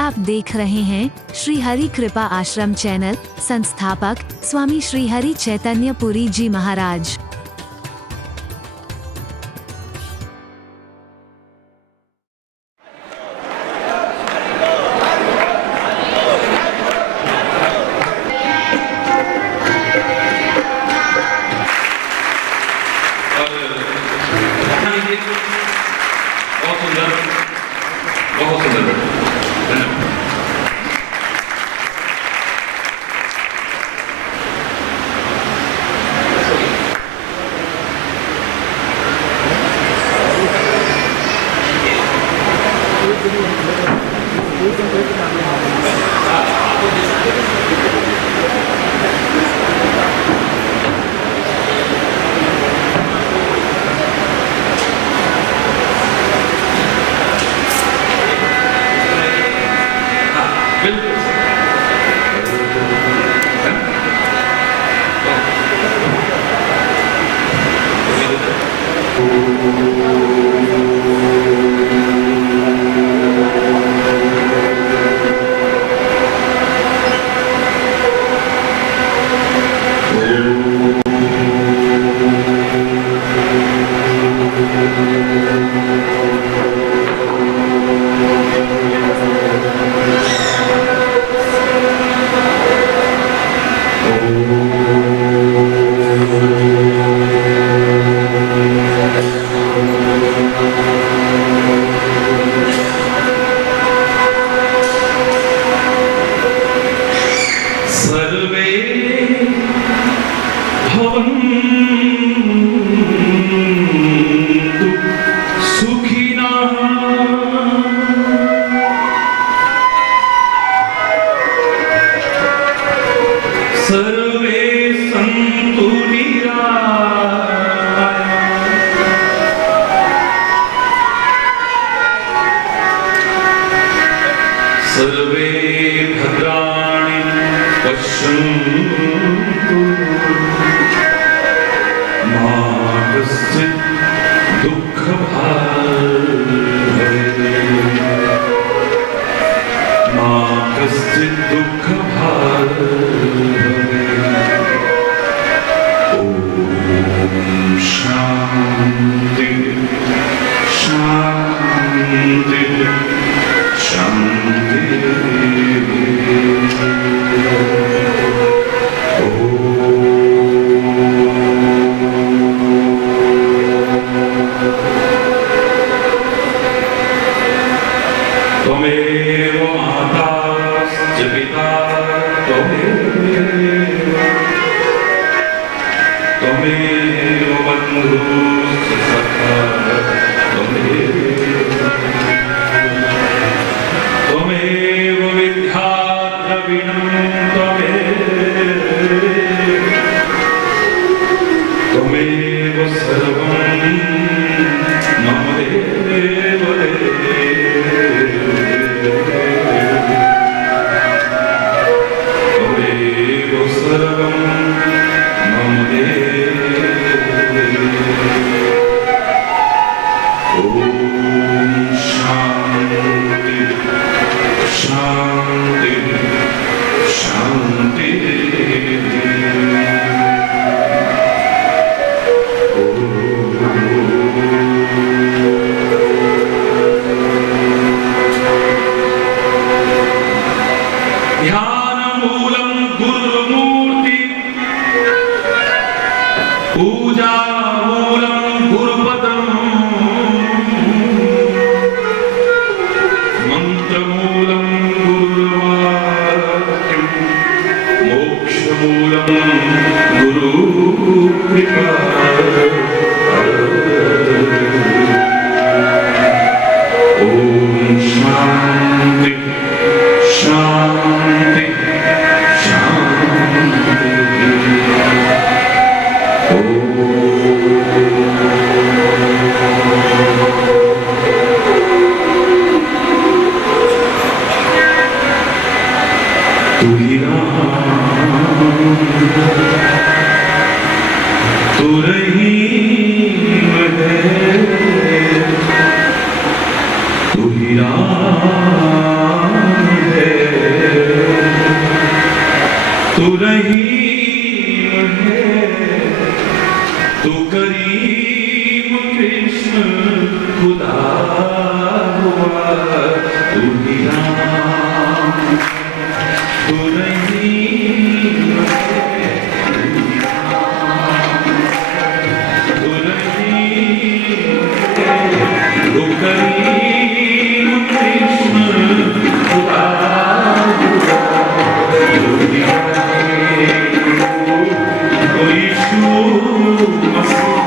आप देख रहे हैं श्री हरि कृपा आश्रम चैनल। संस्थापक स्वामी श्री हरि चैतन्य पुरी जी महाराज। बहुत सुंदर, बहुत सुंदर। धन्यवाद। सर्वे भद्राणि पश्यन्तु मा कश्चित् दुःखभाग् भवेत्, मा कश्चित् दुःखभाग् भवेत्। ॐ शान्ति शान्ति शान्ति। त्वमेव माताश्च पिता त्वमेव बन्धुश्च सखा त्वमेव विद्याद्रविणं त्वमेव सर्वं मम देव त्वमेव सर्वं मम देव। ॐ शान्ति शान्ति शान्ति। ध्यानमूलं गुरुमूर्ति, पूजामूलं गुरुपदम्, मन्त्रमूलं गुरुवाक्यं, मोक्षमूलं गुरुकृपा। ॐ शान्ति शान्ति शान्ति। तू ही राम तू रहीम है, तू ही राम है, तू रहीम है, तू करीम कृष्ण खुदा हुआ, तू ही राम, तू रहीम है, तू रहीम है, तू करीम कृष्ण खुदा हुआ, तू ही राम, ओ यीशु मसीह,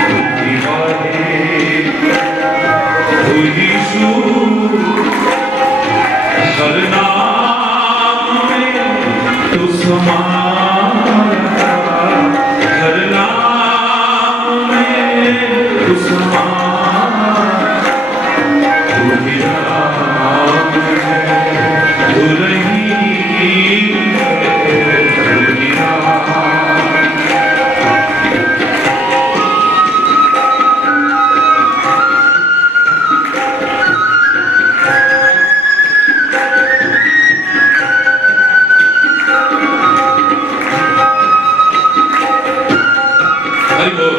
तू ही वाहिद, तू यीशु, हर नाम में तू समाया, हर नाम में तू समाया, तू ही राम है, तू रहीम है, तू ही राम। हरि बोल।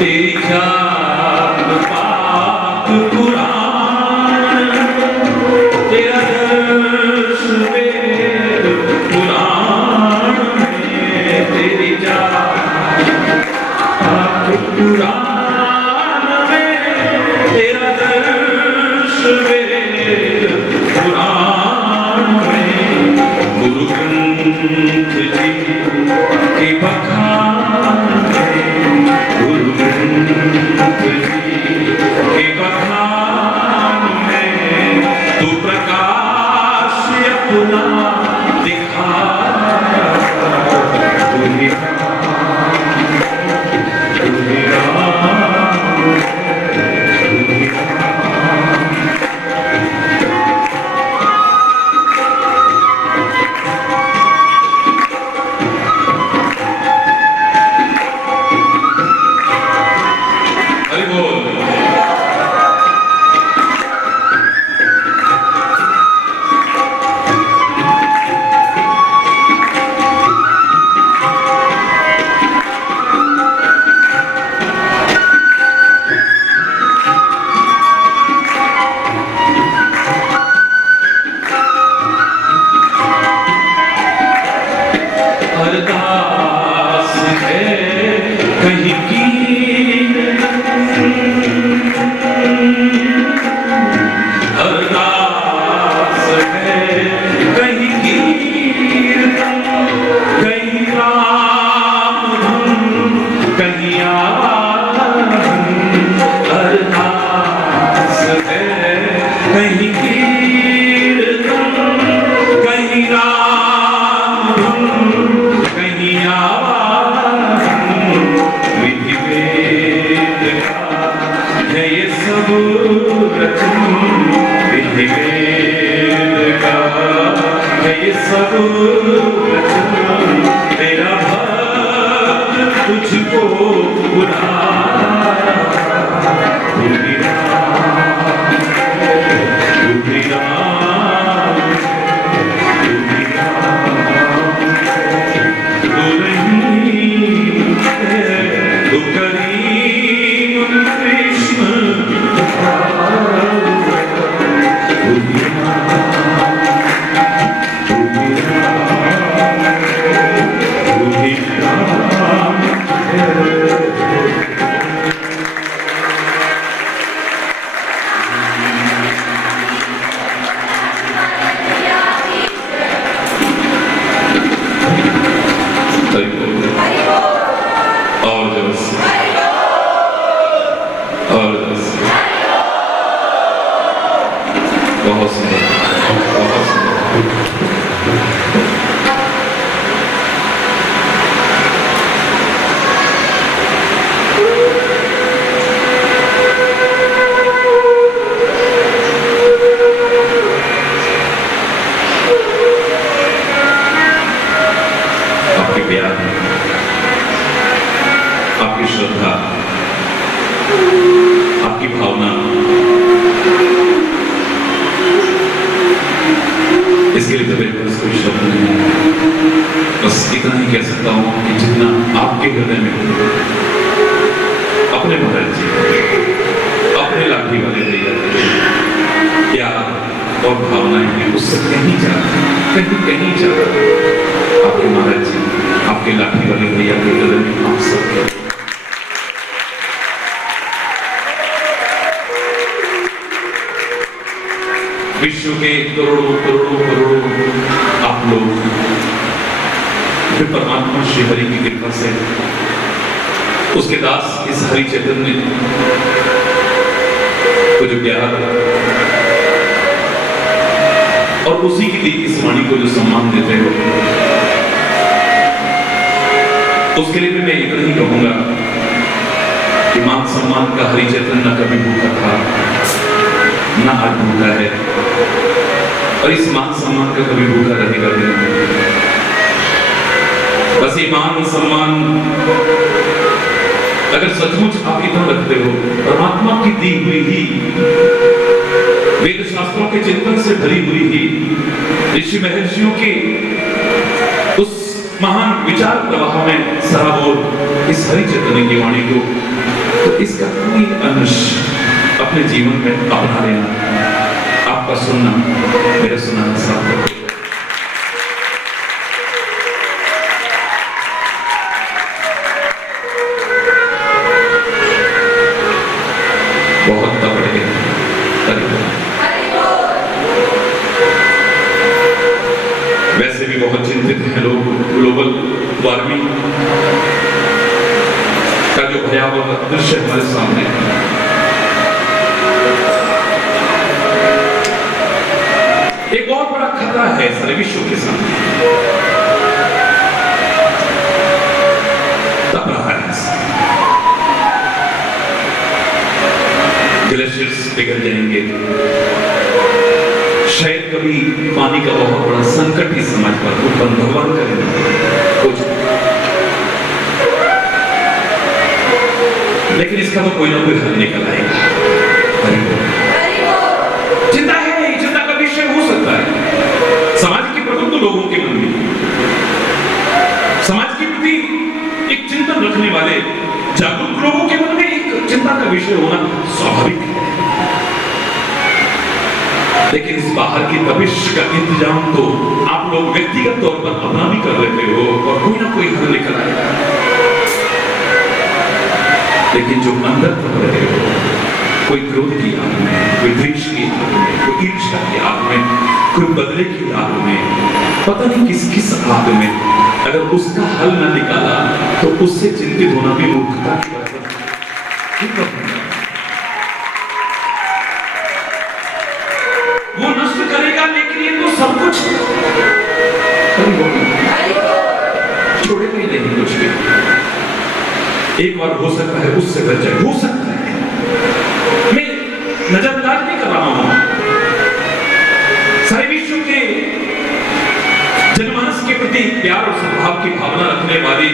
तेरी जान पाक कुरान, तेरा दर्श वेद कुरान में, तेरी जान पाक कुरान में, तेरा दर्श वेद कुरान में, गुरु ग्रंथ जी के बखान में, गुरु ग्रंथ जी के बखान में, तू प्रकाश अपना दिखाया, तू ही राम, तू ही राम, तू ही राम। हरि बोल। अरदास है कहीं की, अरदास है कहीं कीर्तन, कहीं राम धुन, कहीं आनंद, अरदास है कहीं कीर्तन, कहीं राम धुन, कहीं कह सकता हूँ कि जितना आपके हृदय में अपने महाराज जी, अपने लाठी वाले भैया क्या और भावनाएं हैं, उससे कहीं ज्यादा आपके महाराज जी, आपके लाठी वाले भैया के हृदय में आप सब विश्व के करोड़ों करोड़ों करोड़ों आप लोग फिर परमात्मा श्री हरि की कृपा से उसके दास इस हरि चैतन्य को जो प्यार और उसी की दी इस वाणी को जो सम्मान देते हो, उसके लिए भी मैं इतना ही कहूंगा कि मान सम्मान का हरि चैतन्य कभी भूखा था ना आज भूखा है, और इस मान सम्मान का कभी भूखा रहेगा भी नहीं। बस ये मान सम्मान अगर सचमुच आप इतना रखते हो, परमात्मा की दी हुई ही वेद शास्त्रों के चिंतन से भरी हुई ही ऋषि महर्षियों के उस महान विचार प्रवाह में सराबोर इस हरि चैतन्य की वाणी को, तो इसका कोई अंश अपने जीवन में अपना लेना, आपका सुनना मेरा सुनाना सार्थक है। बहुत तगड़े वैसे भी बहुत चिंतित हैं लोग ग्लोबल वार्मिंग का जो भयावह दृश्य हमारे सामने है। एक बहुत बड़ा खतरा है सारे विश्व के सामने, तब रहा है। ग्लेशियर्स पिघल जाएंगे, शायद कभी पानी का बहुत बड़ा संकट ही समाज पर उत्पन्न भगवान करेगा कुछ, लेकिन इसका तो कोई ना कोई हल निकल आएगा। चिंता है, चिंता का विषय हो सकता है समाज के प्रबुद्ध लोगों के मन में, समाज के प्रति एक चिंतन रखने वाले जागरूक लोगों के मन में एक चिंता का विषय होना स्वाभाविक है। लेकिन इस बाहर की तपिश का इंतजाम तो आप लोग व्यक्तिगत तौर पर अपना भी कर लेते हो और कोई ना कोई हल निकल आएगा। लेकिन जो अंदर तक रहे हो, कोई क्रोध की आग में, कोई द्वेष की आग में, कोई ईर्ष्या की आग में, कोई बदले की आग में, पता नहीं किस किस आग में, अगर उसका हल न निकाला तो उससे चिंतित होना भी मूर्खता की बात है। वो नष्ट करेगा, लेकिन ये तो सब कुछ छोड़ेगा ही नहीं कुछ भी। एक बार हो सकता है उससे बच जाए, हो सकता है, मैं नजरअंदाज नहीं कर रहा हूं। सारे विश्व के जनमानस के प्रति प्यार और सद्भाव की भावना रखने वाली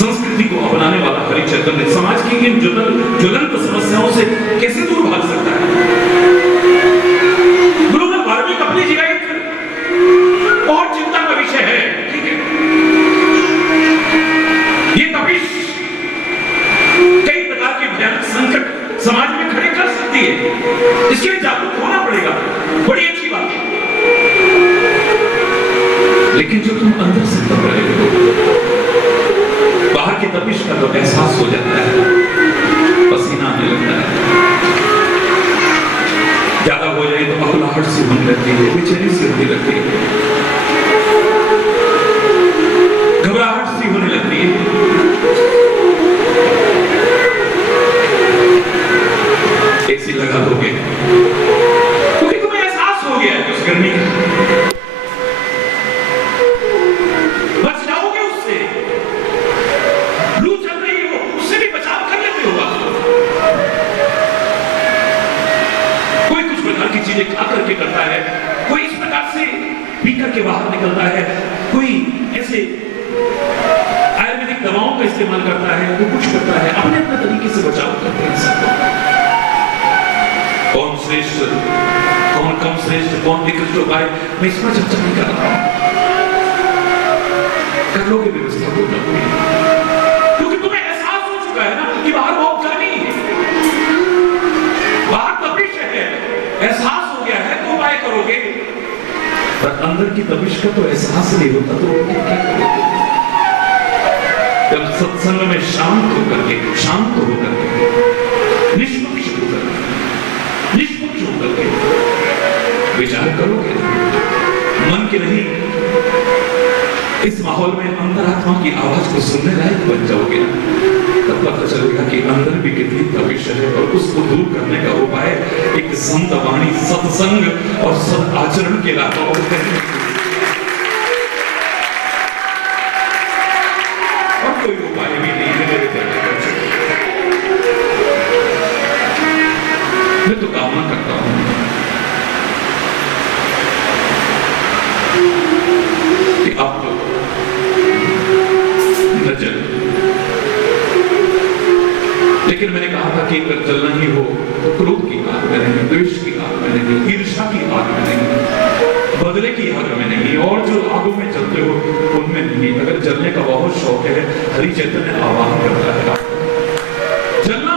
संस्कृति को अपनाने वाला हरि चैतन्य समाज की इन ज्वलंत समस्याओं से कैसे दूर भाग सकता है? ग्लोबल वार्मिंग अपनी जगह बहुत चिंता का विषय है, ठीक है। ये तपिश कई प्रकार के भयानक संकट समाज में खड़े कर सकती है, इसके लिए जागरूक होना पड़ेगा, बड़ी अच्छी बात है। लेकिन जो तुम अंदर से तप रहे हो, बाहर की तपिश का तो एहसास हो जाता है, पसीना आने लगता है, ज्यादा हो जाए तो अकुलाहट सी होने लगती है, बेचैनी सी होने लगती है, घबराहट सी होने लगती है। एसी लगा दोगे क्योंकि तुम्हें एहसास हो गया है उस गर्मी का, बच जाओगे उससे। लू चल रही हो, उससे भी बचाव कर लेते हो। कोई कुछ प्रकार की चीजें खा करके करता है, कोई इस प्रकार से पी करके बाहर निकलता है, कोई ऐसे आयुर्वेदिक दवाओं का इस्तेमाल करता है, कोई कुछ करता है, अपने अपने तरीके से बचाव करते हैं सब। कौन श्रेष्ठ, कौन कम श्रेष्ठ, कौन निकृष्ट उपाय, मैं इस पर चर्चा नहीं कर रहा हूं। कर लोगे व्यवस्था को ना कोई, क्योंकि तुम्हें एहसास हो चुका है ना कि बाहर बहुत गर्मी है, बाहर तपिश है, एहसास हो गया है तो उपाय करोगे, पर अंदर की तपिश का तो एहसास नहीं होता तो क्या करोगे? जब सत्संग में शांत होकर के निष्पक्ष होकर के विचार करोगे, मन के नहीं, इस माहौल में अंतरात्मा की आवाज को सुनने लायक बन जाओगे ना, तब पता चलेगा कि अंदर भी कितनी तपिश है और उसको दूर करने का उपाय एक संत वाणी, सत्संग और सद आचरण के अलावा और कोई उपाय भी नहीं है मेरे प्यारे बच्चों। मैं तो कामना करता हूं कि आप लोग न जलें, लेकिन मैंने कहा था कि अगर जलना ही हो तो क्रोध की आग में नहीं, द्वेष की आग में नहीं, ईर्ष्या की आग में नहीं, बदले की आग में नहीं, और जो आगों में जलते हो उनमें नहीं। अगर जलने का बहुत शौक है, हरि चैतन्य आह्वान करता है जलना,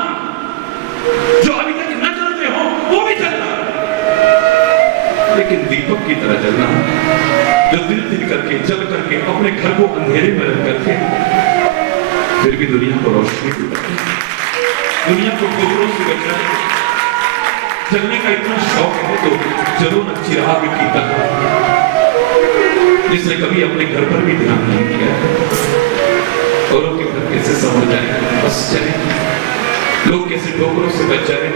जो अभी तक न जलते हो वो भी जलना, लेकिन दीपक की तरह जलना, जो दिल करके जल करके अपने घर को अंधेरे में रख करके फिर भी दुनिया को रोशनी की तरह, दुनिया को गोबरों से बचाए। जलने का इतना शौक है तो जलो न चिराग की तरह, जिसने कभी अपने घर पर भी ध्यान नहीं दिया, औरों के घर कैसे समझ जाए, बस जाए, लोग कैसे ठोकरों से बच जाए,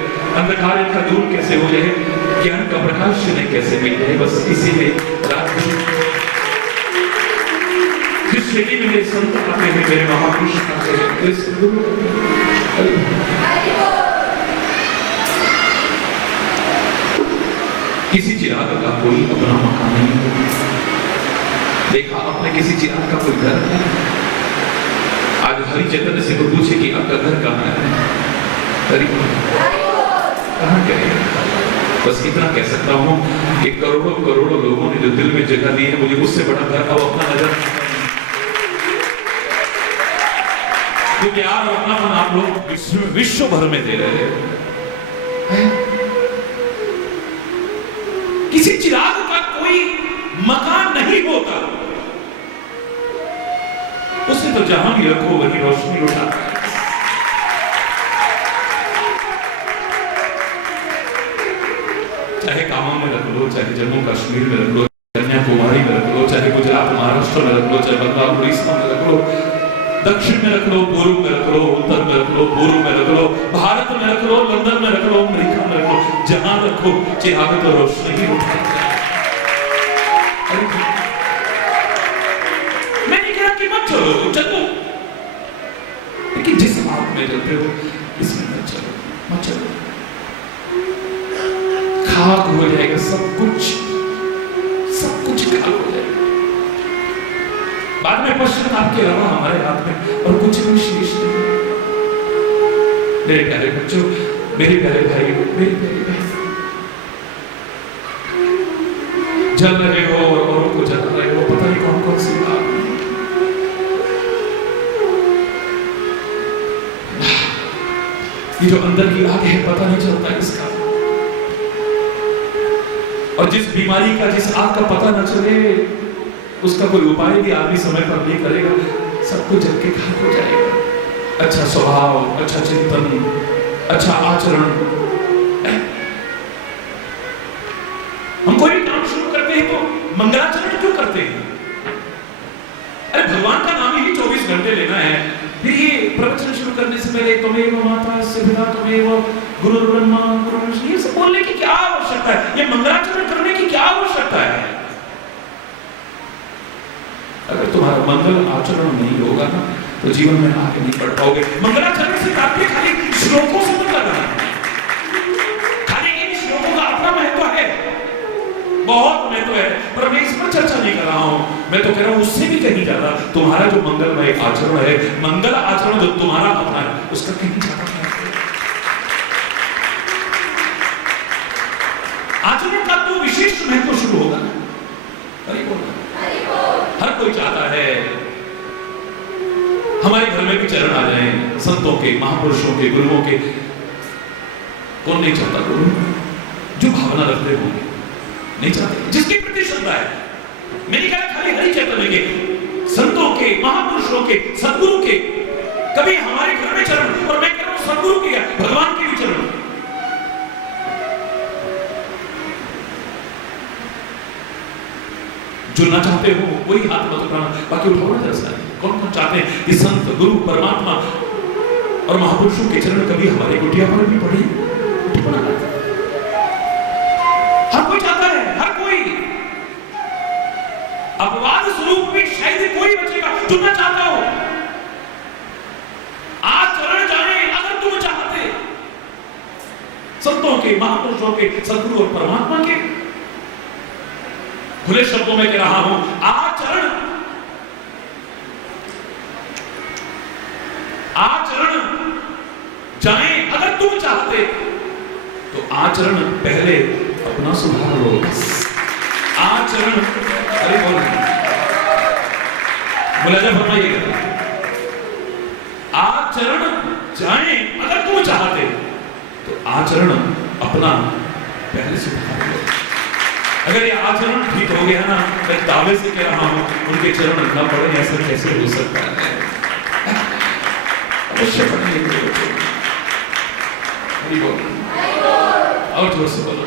अंधकार इनका दूर कैसे हो जाए, ज्ञान का प्रकाश इन्हें कैसे मिल जाए, बस इसी में रात जिस शैली में मेरे संत आते हैं, मेरे महापुरुष आते हैं, किसी चिराग का कोई अपना मकान नहीं, देखा आपने किसी चिराग का कोई घर है? आज हरि चैतन्य से कोई पूछे कि आपका घर कहाँ है, कहाँ गए? बस इतना कह सकता हूँ कि करोड़ों करोड़ों लोगों ने जो दिल में जगह दी है, मुझे उससे बड़ा घर अब अपना नजर, क्योंकि यार अपनापन आप लोग विश्व भर में दे रहे हैं। किसी चिराग का कोई मकान नहीं होता, उसे तो जहां भी रखो वही रोशनी उठाता है। चाहे कामा में रख लो, चाहे जम्मू कश्मीर में रख लो, कन्याकुमारी में रख लो, चाहे गुजरात महाराष्ट्र में रख लो, चाहे बंगाल उड़ीसा में रख लो, दक्षिण में रख लो, पूर्व में रख लो, उत्तर में रख लो, पूर्व में रख लो, भारत में रख लो, लंदन में रख लो, अमेरिका में रख लो, जहां रखो चिराग तो रोशनी ही उठाता है। मैं नहीं कह रहा कि मत चलो, चलो, लेकिन जिस हाथ में चलते हो इसमें मत चलो, मत चलो, खाक हो जाएगा सब कुछ खाक हो जाएगा। बाद में पश्चाताप के अलावा हमारे हाथ में और कुछ भी शेष नहीं। मेरे प्यारे बच्चों, मेरे प्यारे भाई, मेरे प्यारे बहन, जल रहे हो और औरों को जला रहे हो, पता नहीं कौन कौन सी बात। ये जो अंदर की आग है पता नहीं चलता इसका, और जिस बीमारी का, जिस आग का पता न चले, उसका कोई उपाय भी आदमी समय पर नहीं करेगा, सब कुछ जल के खाक हो जाएगा। अच्छा स्वभाव, अच्छा चिंतन, अच्छा आचरण, हम कोई भी काम शुरू करते हैं तो मंगलाचरण क्यों करते हैं? अरे भगवान का नाम ही 24 घंटे लेना है, फिर ये प्रवचन शुरू करने से पहले त्वमेव माता पिता त्वमेव गुरु ब्रह्मा गुरु विष्णु, ये सब बोलने की क्या आवश्यकता है? ये मंगलाचरण करने की क्या आवश्यकता है? अगर तुम्हारा मंगल आचरण नहीं होगा ना तो जीवन में आगे नहीं बढ़ पाओगे। मंगलाचरण से तात्पर्य खाली श्लोकों से मत करना, खाली इन श्लोकों का अपना महत्व है, बहुत महत्व है, पर मैं इस पर चर्चा नहीं कर रहा हूं। मैं तो कह रहा हूं उससे भी कहीं ज्यादा तुम्हारा जो मंगलमय आचरण है, मंगल आचरण जो तुम्हारा अपना है, उसका कहीं ज्यादा आचरण का तो विशेष महत्व शुरू होगा ना। हर कोई चाहता है हमारे घर में भी चरण आ जाए संतों के, महापुरुषों के, गुरुओं के। कौन नहीं चाहता? गुरु जो भावना रखते होंगे नहीं चाहते, जिसके प्रति श्रद्धा है। मेरी क्या खाली हरि चैतन्य के, संतों के, महापुरुषों के, सदगुरु के, कभी हमारे घर में चरण, और मैं कह रहा हूं सदगुरु के, भगवान के भी चरण। जो ना चाहते हो वही हाथ मत उठाना, बाकी उठाना जैसा है। कौन कौन चाहते हैं कि संत, गुरु, परमात्मा और महापुरुषों के चरण कभी हमारे कुटिया पर भी पड़े? हर कोई चाहता है, हर कोई। अपवाद स्वरूप भी शायद कोई बचेगा जो ना चाहता हो। आज चरण जाए अगर तुम चाहते, संतों के, महापुरुषों के, सदगुरु और परमात्मा के। खुले शब्दों में कह रहा हूं, आचरण जाए अगर तुम चाहते तो आचरण पहले अपना सुधार लो। आचरण, अरे बोल मुलाजा फरमाइएगा। आचरण जाए अगर तुम चाहते तो आचरण अपना पहले सुधार लो। अगर ये आचरण ठीक हो गया ना, मैं दावे से कह रहा हूं उनके चरण न पड़े, ऐसा कैसे हो सकता है? अवश्य पढ़ेंगे। और जोर से बोलो।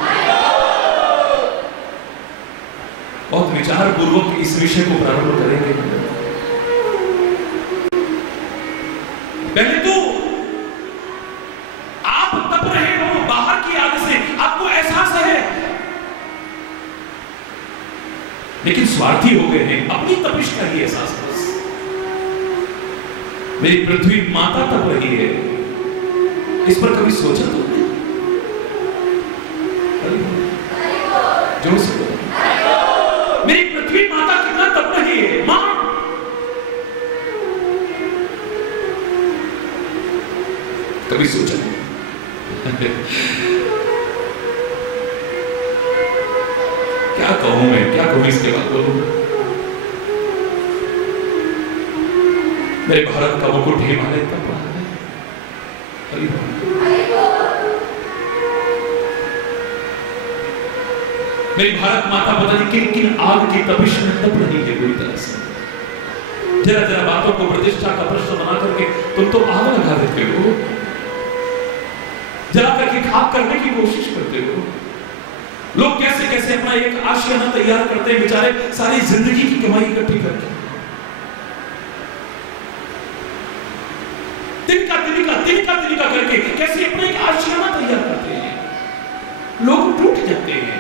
बहुत विचार पूर्वक इस विषय को प्रारंभ करेंगे। पहले तो आप तप रहे हो बाहर की आग से, आपको एहसास है, लेकिन स्वार्थी हो गए हैं, अपनी तपिश का ही एहसास है। मेरी पृथ्वी माता तप रही है, इस पर कभी सोचा तो नहीं? जोर से बोलो। मेरी पृथ्वी माता कितना तप रही है, मां। कभी सोचा नहीं? क्या कहूं मैं, क्या कहूं इसके बाद बोलूं? मेरे भारत का मुकुट हिमालय तक पड़ा है। मेरी भारत माता पता नहीं किन किन आग की तपिश में तप रही है पूरी तरह से। जरा जरा बातों को प्रतिष्ठा का प्रश्न बना करके तुम तो आग लगा देते हो, जला करके खाक करने की कोशिश करते हो। लोग कैसे कैसे अपना एक आशियाना तैयार करते हैं बेचारे, सारी जिंदगी की कमाई इकट्ठी करके। तिनका करके कैसे अपना एक आशियाना तैयार करते हैं। लोग टूट जाते हैं।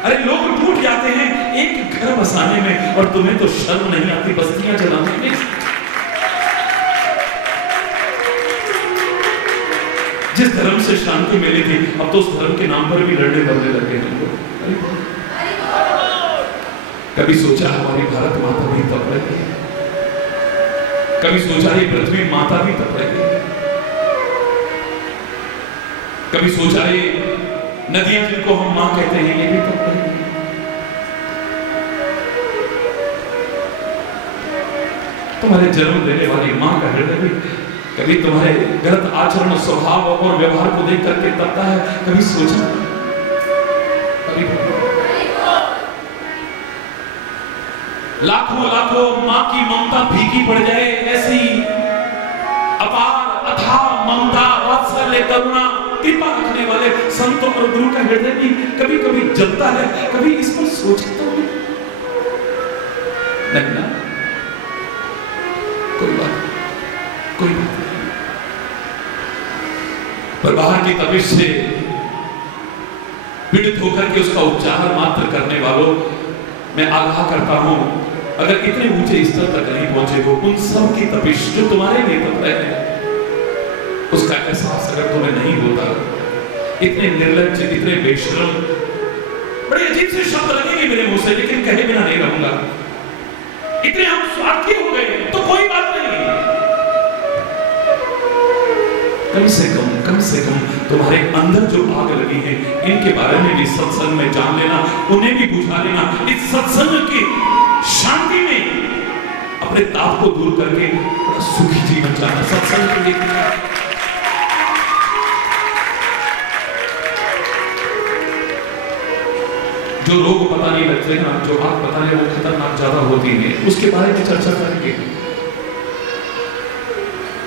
अरे लोग टूट जाते हैं एक घर बसाने में, और तुम्हें तो शर्म नहीं आती बस्तियां जलाने में। जिस धर्म से शांति मिली थी, अब तो उस धर्म के नाम पर भी लड़ने मरने लगे हैं लोग। कभी सोचा हमारी भारत माता भी तप रही है? कभी सोचा ये पृथ्वी माता भी तप रही है? कभी सोचा ये नदियां जिनको हम मां कहते हैं ये भी तप रही है? तुम्हारे जन्म देने वाली मां का हृदय भी कभी तुम्हारे गलत आचरण, स्वभाव और व्यवहार को देख करके तपता है? कभी सोचा? कभी लाखों लाखों मां की ममता फीकी पड़ जाए, ऐसी अपार अथाह ममता, वात्सल्य, करुणा, कृपा रखने वाले संतों और गुरु का हृदय भी कभी कभी जलता है। कभी इस पर सोचा तो नहीं ना? कोई बात नहीं। पर बाहर की तपिश से पीड़ित होकर के उसका उपचार मात्र करने वालों, मैं आगाह करता हूं, अगर इतने ऊंचे स्तर तक नहीं पहुंचे हो, उन सब की तपिश जो तुम्हारे लिए तप रहे हैं, उसका एहसास अगर तुम्हें नहीं होता, इतने निर्लज्ज, इतने बेशर्म, बड़े अजीब से शब्द लगेंगे मेरे मुंह से, लेकिन कहे बिना नहीं रहूंगा। इतने हम स्वार्थी हो गए तो कोई बात नहीं, कम से कम तुम्हारे अंदर जो आग लगी है, इनके बारे में भी सत्संग में जान लेना, उन्हें भी बुझा लेना। इस सत्संग की शांति में अपने ताप को दूर करके सुखी जीवन जाना सत्संग के लिए। जो रोग पता नहीं लगते ना, जो आग पता नहीं वो खतरनाक ज्यादा होती है, उसके बारे में चर्चा करेंगे।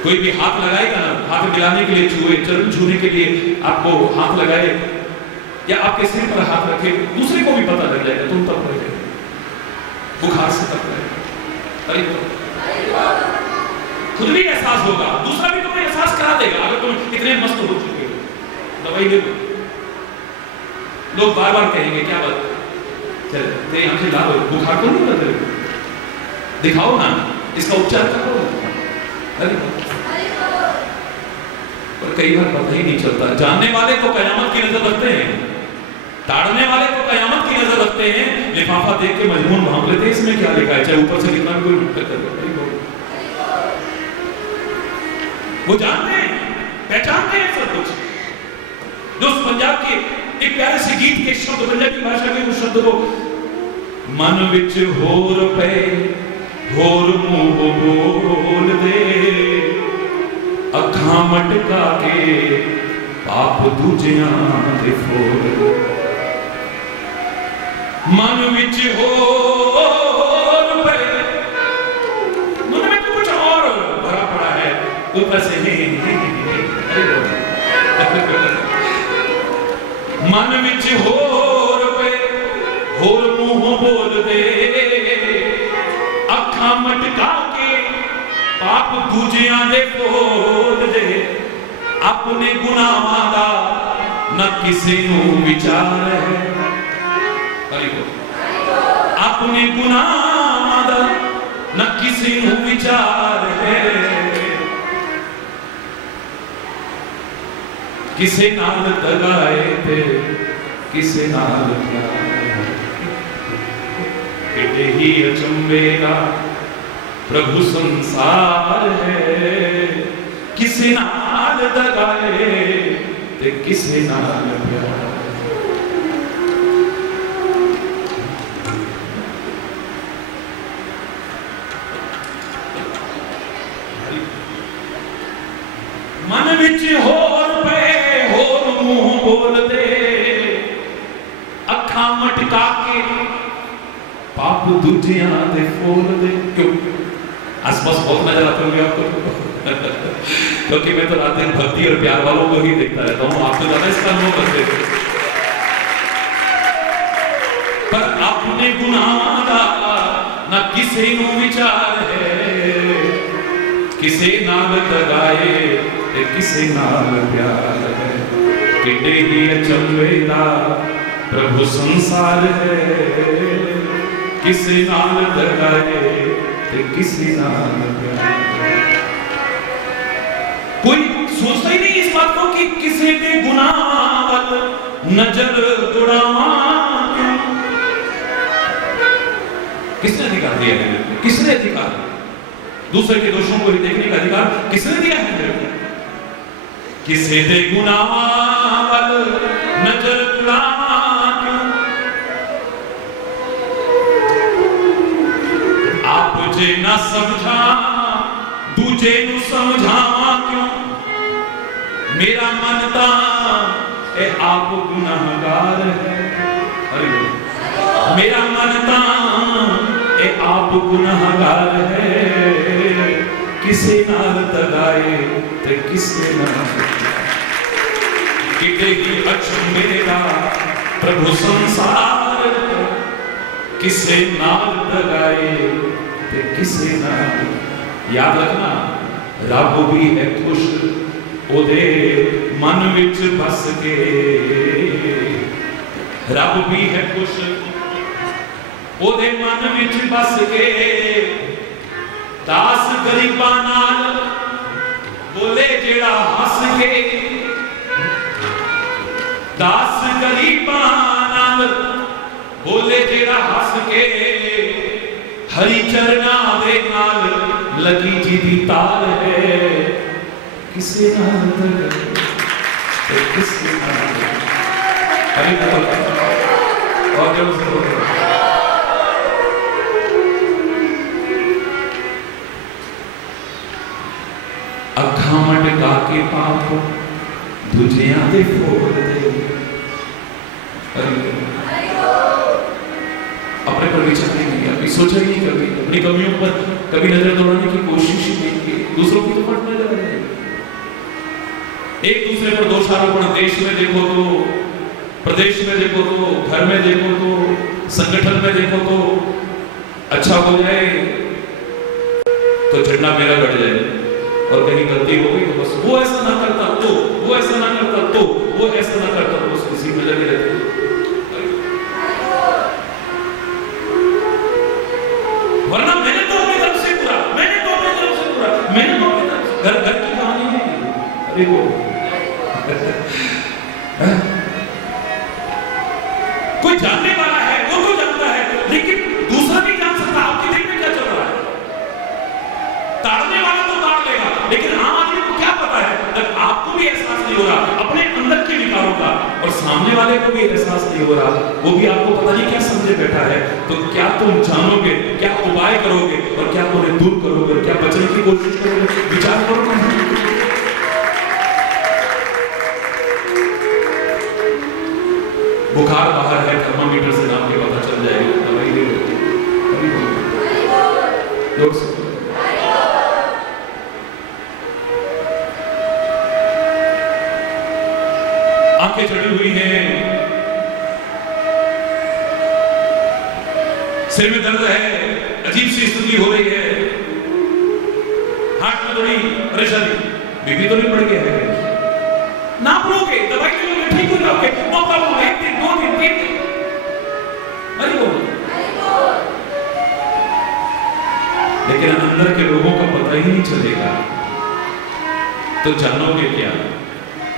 कोई भी हाथ लगाएगा ना, हाथ मिलाने के लिए छुए, चरण छूने के लिए आपको हाथ लगाए या आपके सिर पर हाथ रखे, दूसरे को भी पता लग जाएगा तुम तब रह जाएगा, बुखार से तब रहेगा, खुद भी एहसास होगा, दूसरा भी तुम्हें एहसास करा देगा। अगर तुम इतने मस्त हो चुके हो, दवाई ले लो। लोग बार बार कहेंगे क्या बात, चल तेरी आंखें ला लो, बुखार तो नहीं लग रहा, दिखाओ ना, इसका उपचार करो। पर कई बार पता ही नहीं चलता। जानने वाले तो कयामत की नजर रखते हैं, ताड़ने वाले तो कयामत की नजर रखते हैं, लिफाफा देख के मजमून भांप लेते हैं इसमें क्या लिखा है, चाहे ऊपर से कितना भी कोई वो जानते हैं, पहचानते हैं सब कुछ। जो पंजाब के एक प्यारे से गीत के शब्द, पंजाबी भाषा के उस शब्द को, मन विच होर पे होर मुंह बोल दे, अखां मटका के पाप दूजियां दे फोड़। मन विच होर पे, मन में तो कुछ और भरा पड़ा है, ऊपर से मन विच होर पे होर मुंह बोल दे, अखां मटका के पाप दूजियां दे फोड़ दे। अपने गुनाहां दा न किसे नूं विचार है, अपने गुनाहां दा न किसे नूं विचार है, किसे नाल दगाए ते किसे नाल प्यार। एडे ही अचंभे दा प्रभु संसार है, किसे नाल दगाए ते किसे नाल प्यार। मन विच होर पे होर मुंह बोल दे, अखां मटका के पाप दूजियां दे फोड़ दे। क्यों आसपास बहुत नजर आते होंगे आपको क्योंकि मैं तो रात दिन भक्ति और प्यार वालों को ही देखता रहता हूँ, आप तो ज्यादा इसका अनुभव करते थे। पर अपने गुनाह दा ना किसे नूं विचार है, किसे नाल दगाए ते किसे नाल प्यार है। किडे ही अचंभे दा प्रभु संसार है, किसे नाल दगाए ते किसे नाल प्यार। कोई सोचता ही नहीं इस बात को कि किसी दे गुनाह वल नजर दुड़ावा। किसने अधिकार दिया है? किसने अधिकार? दूसरे के दोषों को देखने का अधिकार किसने दिया है मेरे को? किसी दे गुनाह वल नजर दुड़ावा, आप जे ना समझा दूजे नू समझावा क्यों। मेरा मन ता ए आप गुनाहगार है, मेरा मन ता ए आप गुनाहगार है। किसे नाल दगाए ते किसे नाल, किडे ही अचंभेदा प्रभु संसार, किसे नाल दगाए ते किसे नाल। याद रखना रब भी है खुश ओदे मन विच बस के, रब भी है खुश ओदे मन विच बस के। दास गरीबां नाल बोले जेड़ा हस के, दास गरीबां नाल बोले जेड़ा हस के। हरि चरना दे नाल लगी जी दी तार है, किसे नाल दगाए किसे नाल। हरि बोल और जब लुका के पाप दुनिया दे फोड़ दे। अपने पर विचार नहीं किया, कभी सोचा ही नहीं, कभी अपनी कमियों पर कभी नजर दौड़ाने की कोशिश ही नहीं की। दूसरों की तो फट नजर है, एक दूसरे पर दोषारोपण, देश में देखो तो, प्रदेश में देखो तो, घर में देखो तो, संगठन में देखो तो, अच्छा हो जाए तो झंडा मेरा बढ़ जाए, और कहीं गलती हो गई तो बस वो ऐसा ना करता तो, वो ऐसा ना करता तो, वो ऐसा ना करता तो, बस इसी में लगे रहते। वरना मैंने तो अपनी तरफ से पूरा, मैंने तो अपनी तरफ से पूरा, मैंने तो अपनी तरफ से, घर की कहानी है। अरे वो कोई जानने वाला है वो तो जानता है, लेकिन दूसरा नहीं जान सकता आपके दिल में क्या चल रहा है। ताड़ने वाला तो ताड़ लेगा, लेकिन आम आदमी को क्या पता है, जब आपको भी एहसास नहीं हो रहा अपने अंदर के विकारों का, और सामने वाले को भी एहसास नहीं हो रहा, वो भी आपको पता नहीं क्या समझे बैठा है, तो क्या तुम जानोगे, क्या उपाय करोगे, और क्या उन्हें दूर करोगे, क्या बचने की कोशिश करोगे? विचार करो। बुखार बाहर है, थर्मामीटर से नाप के पता चल जाएगा, दवाई ले लो। आंखें चढ़ी हुई हैं, सिर में दर्द है, अजीब सी स्थिति हो रही है, हार्ट में थोड़ी परेशानी, बीपी तो नहीं बढ़ गया है, नाप लोगे, दवाई लोगे, ठीक हो जाओगे, मौका लो, 1 दिन 2 दिन 3 दिन, अरे वो, लेकिन अंदर के लोगों का पता ही नहीं चलेगा, तो जानोगे क्या,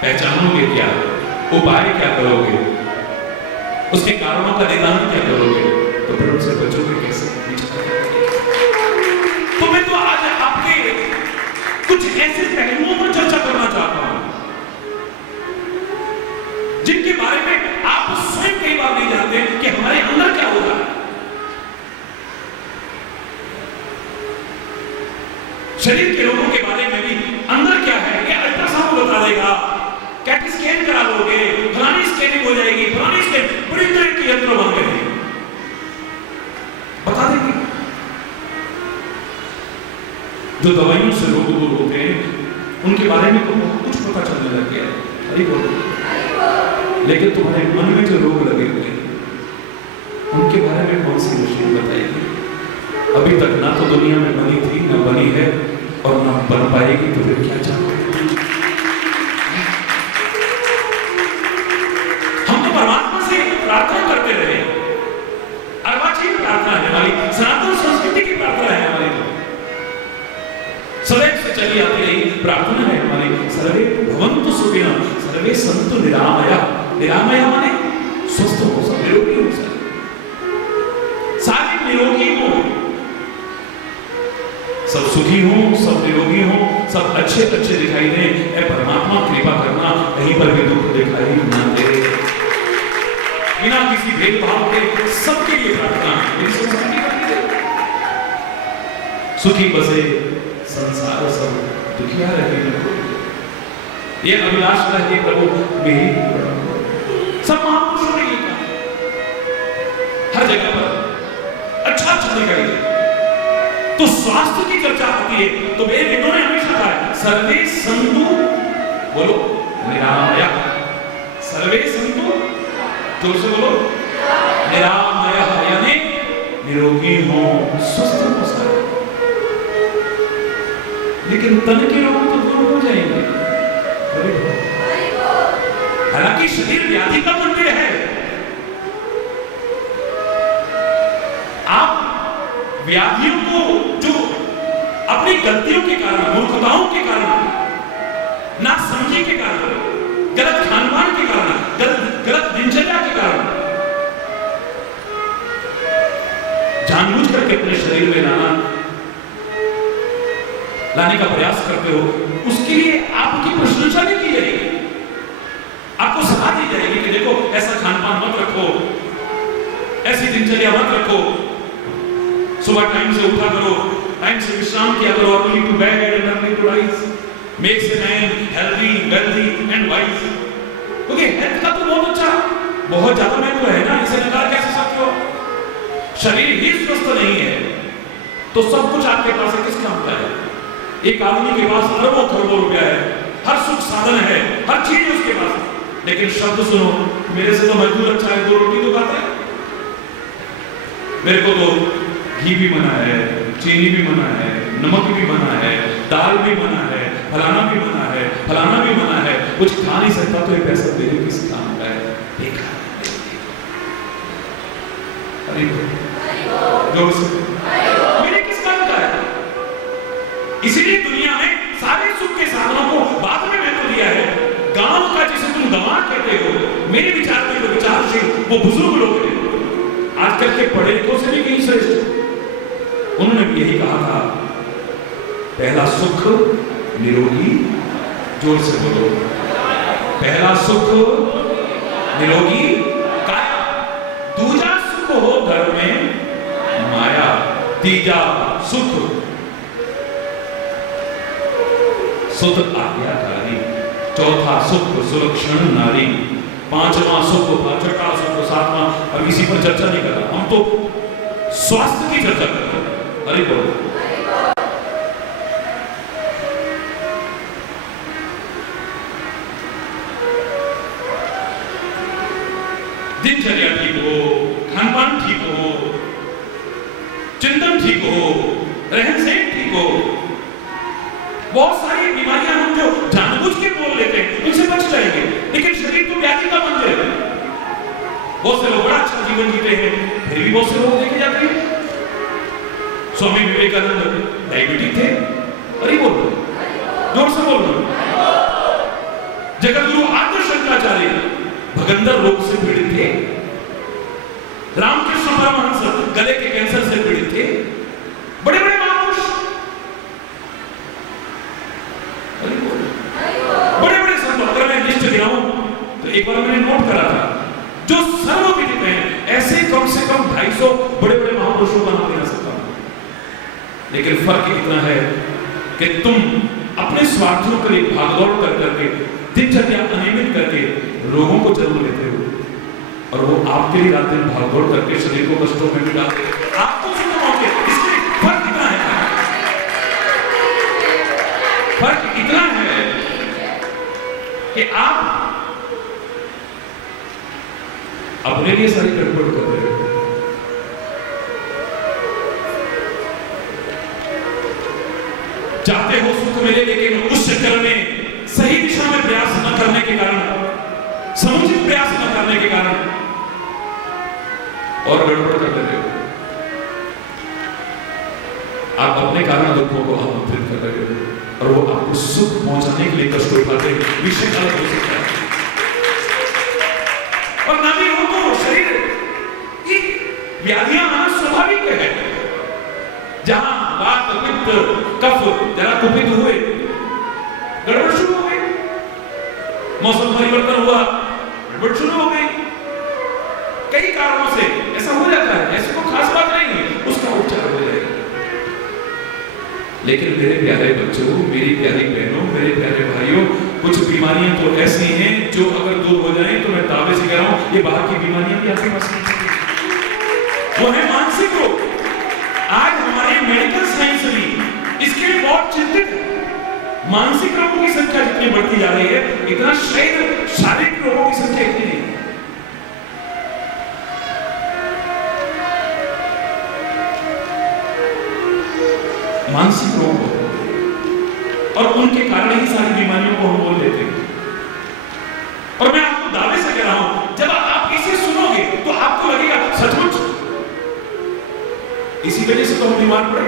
पहचानोगे क्या, उपाय क्या करोगे, उसके कारणों का निदान क्या करोगे, तो फिर उनसे बचोगे कैसे? तो मैं तो आज आपके कुछ ऐसे पहलुओं पर चर्चा करना चाहता हूं जिनके बारे में आप स्वयं कई बार नहीं जानते कि हमारे अंदर क्या हो रहा है। शरीर के रोगों के बारे में भी अंदर क्या है ये अल्ट्रासाउंड बता देगा, कैट स्कैन करा लोगे, फलानी स्कैनिंग हो जाएगी, फलानी स्कैन, बड़ी तरह की यंत्र बन गए हैं, बता देंगे। जो दवाइयों से रोग दूर होते हैं उनके बारे में तो कुछ पता चलने लग गया है, अरे बोलो, लेकिन तुम्हारे मन में जो रोग लगे हुए हैं उनके बारे में कौन सी मशीन बताएगी? अभी तक ना तो दुनिया में बनी थी, ना बनी है, और ना बन पाएगी, तो फिर क्या चाहते? हम तो परमात्मा से प्रार्थना करते रहे, अर्वाचीन प्रार्थना है हमारी, सनातन संस्कृति की प्रार्थना है हमारी, सदैव से चली आती रही प्रार्थना है हमारी, सर्वे भवन्तु सुखिनः, सर्वे सन्तु निरामयाः। निरामया माने स्वस्थ हो, सब निरोगी हो, सारे निरोगी हो, सब सुखी हो, सब निरोगी हो, सब अच्छे अच्छे दिखाई दे। ऐ परमात्मा कृपा करना, कहीं पर भी दुख दिखाई ना दे, बिना किसी भेदभाव के सबके लिए प्रार्थना। सुखी बसे संसार सब दुखिया रहे, ये अभिलाष रहे प्रभु मेरी। सब महापुरुषों ने ये कहा, हर जगह पर अच्छा अच्छा दिखाई दे। तो स्वास्थ्य की चर्चा आती है तो मेरे वेदों ने हमेशा कहा है सर्वे संतु, बोलो निरामया, सर्वे संतु, जोर से बोलो निरामया, यानी निरोगी हो, स्वस्थ हो सारे। लेकिन तन के रोग तो दूर हो जाएंगे, हालांकि शरीर व्याधि का मंदिर है। आप व्याधियों को जो अपनी गलतियों के कारण, मूर्खताओं के कारण, नासमझी के कारण, गलत खानपान के कारण, गलत दिनचर्या के कारण जानबूझ करके अपने शरीर में लाने का प्रयास करते हो, उसके लिए आपकी प्रशंसा नहीं की जाएगी, आपको सलाह दी जाएगी कि देखो ऐसा खानपान मत रखो, ऐसी दिनचर्या मत रखो, सुबह टाइम से उठा करो, टाइम से विश्राम किया करो, early to bed and early to rise, makes a man healthy, wealthy and wise. क्योंकि हेल्थ का तो बहुत अच्छा, बहुत ज्यादा महत्व है ना, इसे नकार कैसे सकते हो? शरीर ही स्वस्थ नहीं है तो सब कुछ आपके पास है, किस काम का है? एक आदमी के पास अरबों खरबों रुपया है, हर सुख साधन है, हर चीज उसके पास, लेकिन शब्द सुनो, मेरे से तो मजदूर अच्छा है, 2 रोटी तो खाता है, मेरे को तो घी भी मना है, चीनी भी मना है, नमक भी मना है, दाल भी मना है, फलाना भी मना है, फलाना भी मना है, कुछ खा नहीं सकता तो ये पैसा दे किस काम का है? देखा जोर से मेरे किस काम का है? इसीलिए दुनिया में सारे सुख के साधनों को बाद में महत्व दिया है। गांव का जिसे तुम गंवार कहते हो, मेरे विचार में जो विचारशील वो बुजुर्ग लोग हैं, आजकल के पढ़े लिखों से भी कहीं श्रेष्ठ, उन्होंने भी यही कहा था, पहला सुख निरोगी, जोर से बोलो, पहला सुख निरोगी काया, दूजा सुख हो घर में माया, तीजा सुख सुध आज्ञाकारी, चौथा सुख सुलक्षण नारी, पांचवा सुख, छठा सुख, सातवां, अब इसी पर चर्चा नहीं कर रहा, हम तो स्वास्थ्य की चर्चा कर रहे हैं। अरे बोलो, दिनचर्या ठीक हो, खानपान ठीक हो, चिंतन ठीक हो, रहन सहन ठीक हो, बहुत सारी बीमारियां हम जो जानबूझ के बोल लेते हैं उनसे बच जाएंगे, लेकिन शरीर तो व्याधि का मंदिर है। बहुत से लोग बड़ा अच्छा जीवन जीते हैं, फिर भी बहुत से लोग देखे जाते हैं। स्वामी विवेकानंद डायबिटिक थे, अरे बोलो, जोर से बोलो। जगतगुरु आद्य शंकराचार्य भगंदर रोग से पीड़ित थे, रामकृष्ण परमहंस गले के कैंसर से पीड़ित थे, बड़े बड़े महापुरुष, बड़े बड़े संत, अगर मैं लिस्ट गिनाऊं तो एक बार मैंने नोट करा था, जो सर्वविदित हैं ऐसे कम से कम 250 बड़े बड़े महापुरुषों का नाम ले सकता हूं, लेकिन फर्क इतना है कि तुम अपने स्वार्थों के लिए भागदौड़ कर करके, दिनचर्या अनियमित करके रोगों को जन्म लेते हो, और वो आपके लिए रात दिन भागदौड़ करके शरीर को कष्टों में भी डालते हैं, आपको सुनो मौके। इसमें फर्क इतना है, फर्क इतना है कि आप अपने लिए सारी गड़बड़ कर रहे हो, चाहते हो सुख मिले, लेकिन उस चक्कर में सही दिशा में प्रयास न करने के कारण, समुचित प्रयास न करने के कारण और गड़बड़ कर रहे हो। आप अपने कारण दुखों को आमंत्रित कर रहे हो, और वो आपको सुख पहुंचाने के लिए कष्ट उठाते हैं। विषय गलत हो सकता है, और ना भी हो तो शरीर की व्याधियां आना स्वाभाविक है। जहां वात, पित्त, कफ जरा कुपित हुए, गड़बड़ शुरू हो गई, मौसम परिवर्तन हुआ, गड़बड़ शुरू हो गई, कई कारणों से ऐसा हो जाता है, ऐसी कोई खास बात नहीं है, उसका उपचार हो जाएगा। लेकिन मेरे प्यारे बच्चों, मेरी प्यारी बहनों, मेरे प्यारे भाइयों, कुछ बीमारियां तो ऐसी हैं जो अगर दूर हो जाएं तो मैं दावे से कह रहा हूं, ये बाहर की बीमारियां भी आपके पास नहीं, वो है मानसिक रोग। आज हमारे मेडिकल साइंस भी इसके लिए बहुत चिंतित है। मानसिक रोगों की संख्या जितनी बढ़ती जा रही है, इतना शारीरिक रोगों की संख्या इतनी नहीं। मानसिक रोग, और उनके कारण ही सारी बीमारियों को हम बोल लेते हैं। और मैं आपको दावे से कह रहा हूं, जब आप इसे सुनोगे तो आपको लगेगा सचमुच इसी वजह से तो हम बीमार पड़े,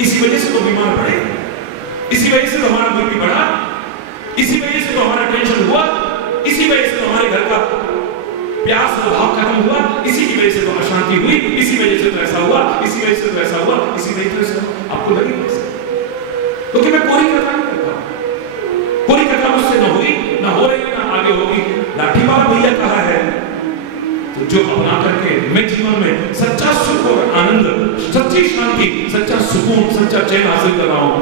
इसी वजह से तो बीमार पड़े, इसी वजह से तो हमारा बीपी बढ़ा, इसी वजह से तो हमारा टेंशन हुआ, इसी वजह से तो हमारे घर का प्यास भाव खत्म हुआ, इसी की वजह से तो अशांति हुई, इसी वजह से तो ऐसा हुआ, इसी वजह से तो ऐसा हुआ, इसी वजह से ऐसा हुआ। आपको लगेगा क्योंकि मैं कोरी कथा नहीं करता, कोरी कथा मुझसे न हुई, न हो रही, न आगे होगी। लाठीवाला भैया कहा है तो जो अपना करके मैं जीवन में सच्चा सुख और आनंद, सच्ची शांति, सच्चा सुकून, सच्चा चैन हासिल कर रहा हूं,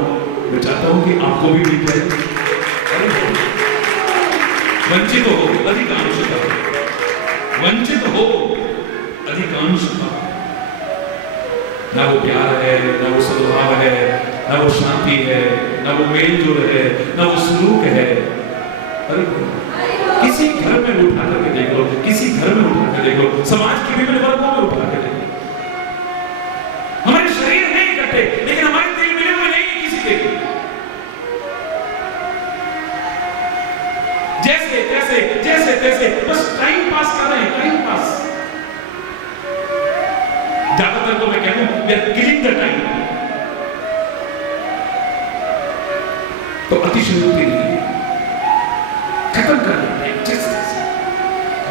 मैं चाहता हूं कि आपको भी मिल जाए। वंचित हो अधिकांशतः, वंचित हो अधिकांशतः। ना वो प्यार है, ना वो सद्भाव है, ना वो शांति है, ना वो मेल जोल है, ना वो सलूक है। अरे किसी घर में उठा करके देख लो, किसी घर में उठा कर देख लो, समाज के विभिन्न वर्गों में उठा कर देख लो, हमारे शरीर नहीं इकट्ठे, लेकिन हमारे दिल मिले हुए नहीं है किसी के। जैसे तैसे जैसे तैसे बस टाइम पास कर रहे हैं, टाइम पास। ज्यादातर तो मैं कहूं we are killing the time. तो अतिशयोक्ति नहीं, खत्म कर देते हैं जैसे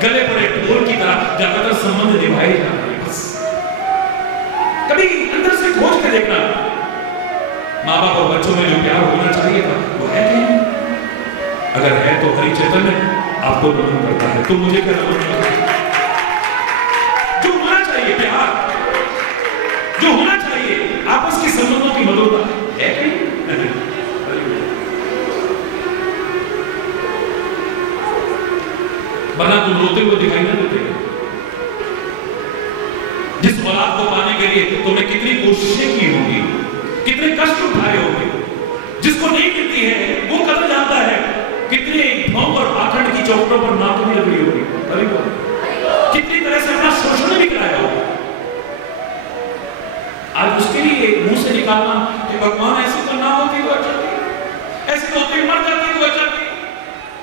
गले पड़े ढोल की तरह ज्यादातर संबंध निभाए जा रहे हैं। बस कभी अंदर से खोज के देखना, माँ बाप और बच्चों में जो प्यार होना चाहिए था वो है नहीं। अगर है तो हरि चैतन्य आपको नमन करता है, तो मुझे क्या नमन करता है? जो होना चाहिए प्यार, जो होना चाहिए आपस के संबंधों की मधुरता है नहीं। वरना तुम रोते हुए दिखाई ना देते। जिस औलाद को पाने के लिए तुमने कितनी कोशिशें की होंगी, कितने कष्ट उठाए होंगे, जिसको नहीं मिलती है वो कदर जानता है कितने भाव और पाखंड की चौकटों पर नाक भी लगी होगी, कितनी तरह से अपना शोषण भी कराया होगा। आज उसके लिए मुंह से निकालना कि भगवान ऐसी तो ना होती तो अच्छा थी, ऐसी तो होती मर जाती तो अच्छा थी,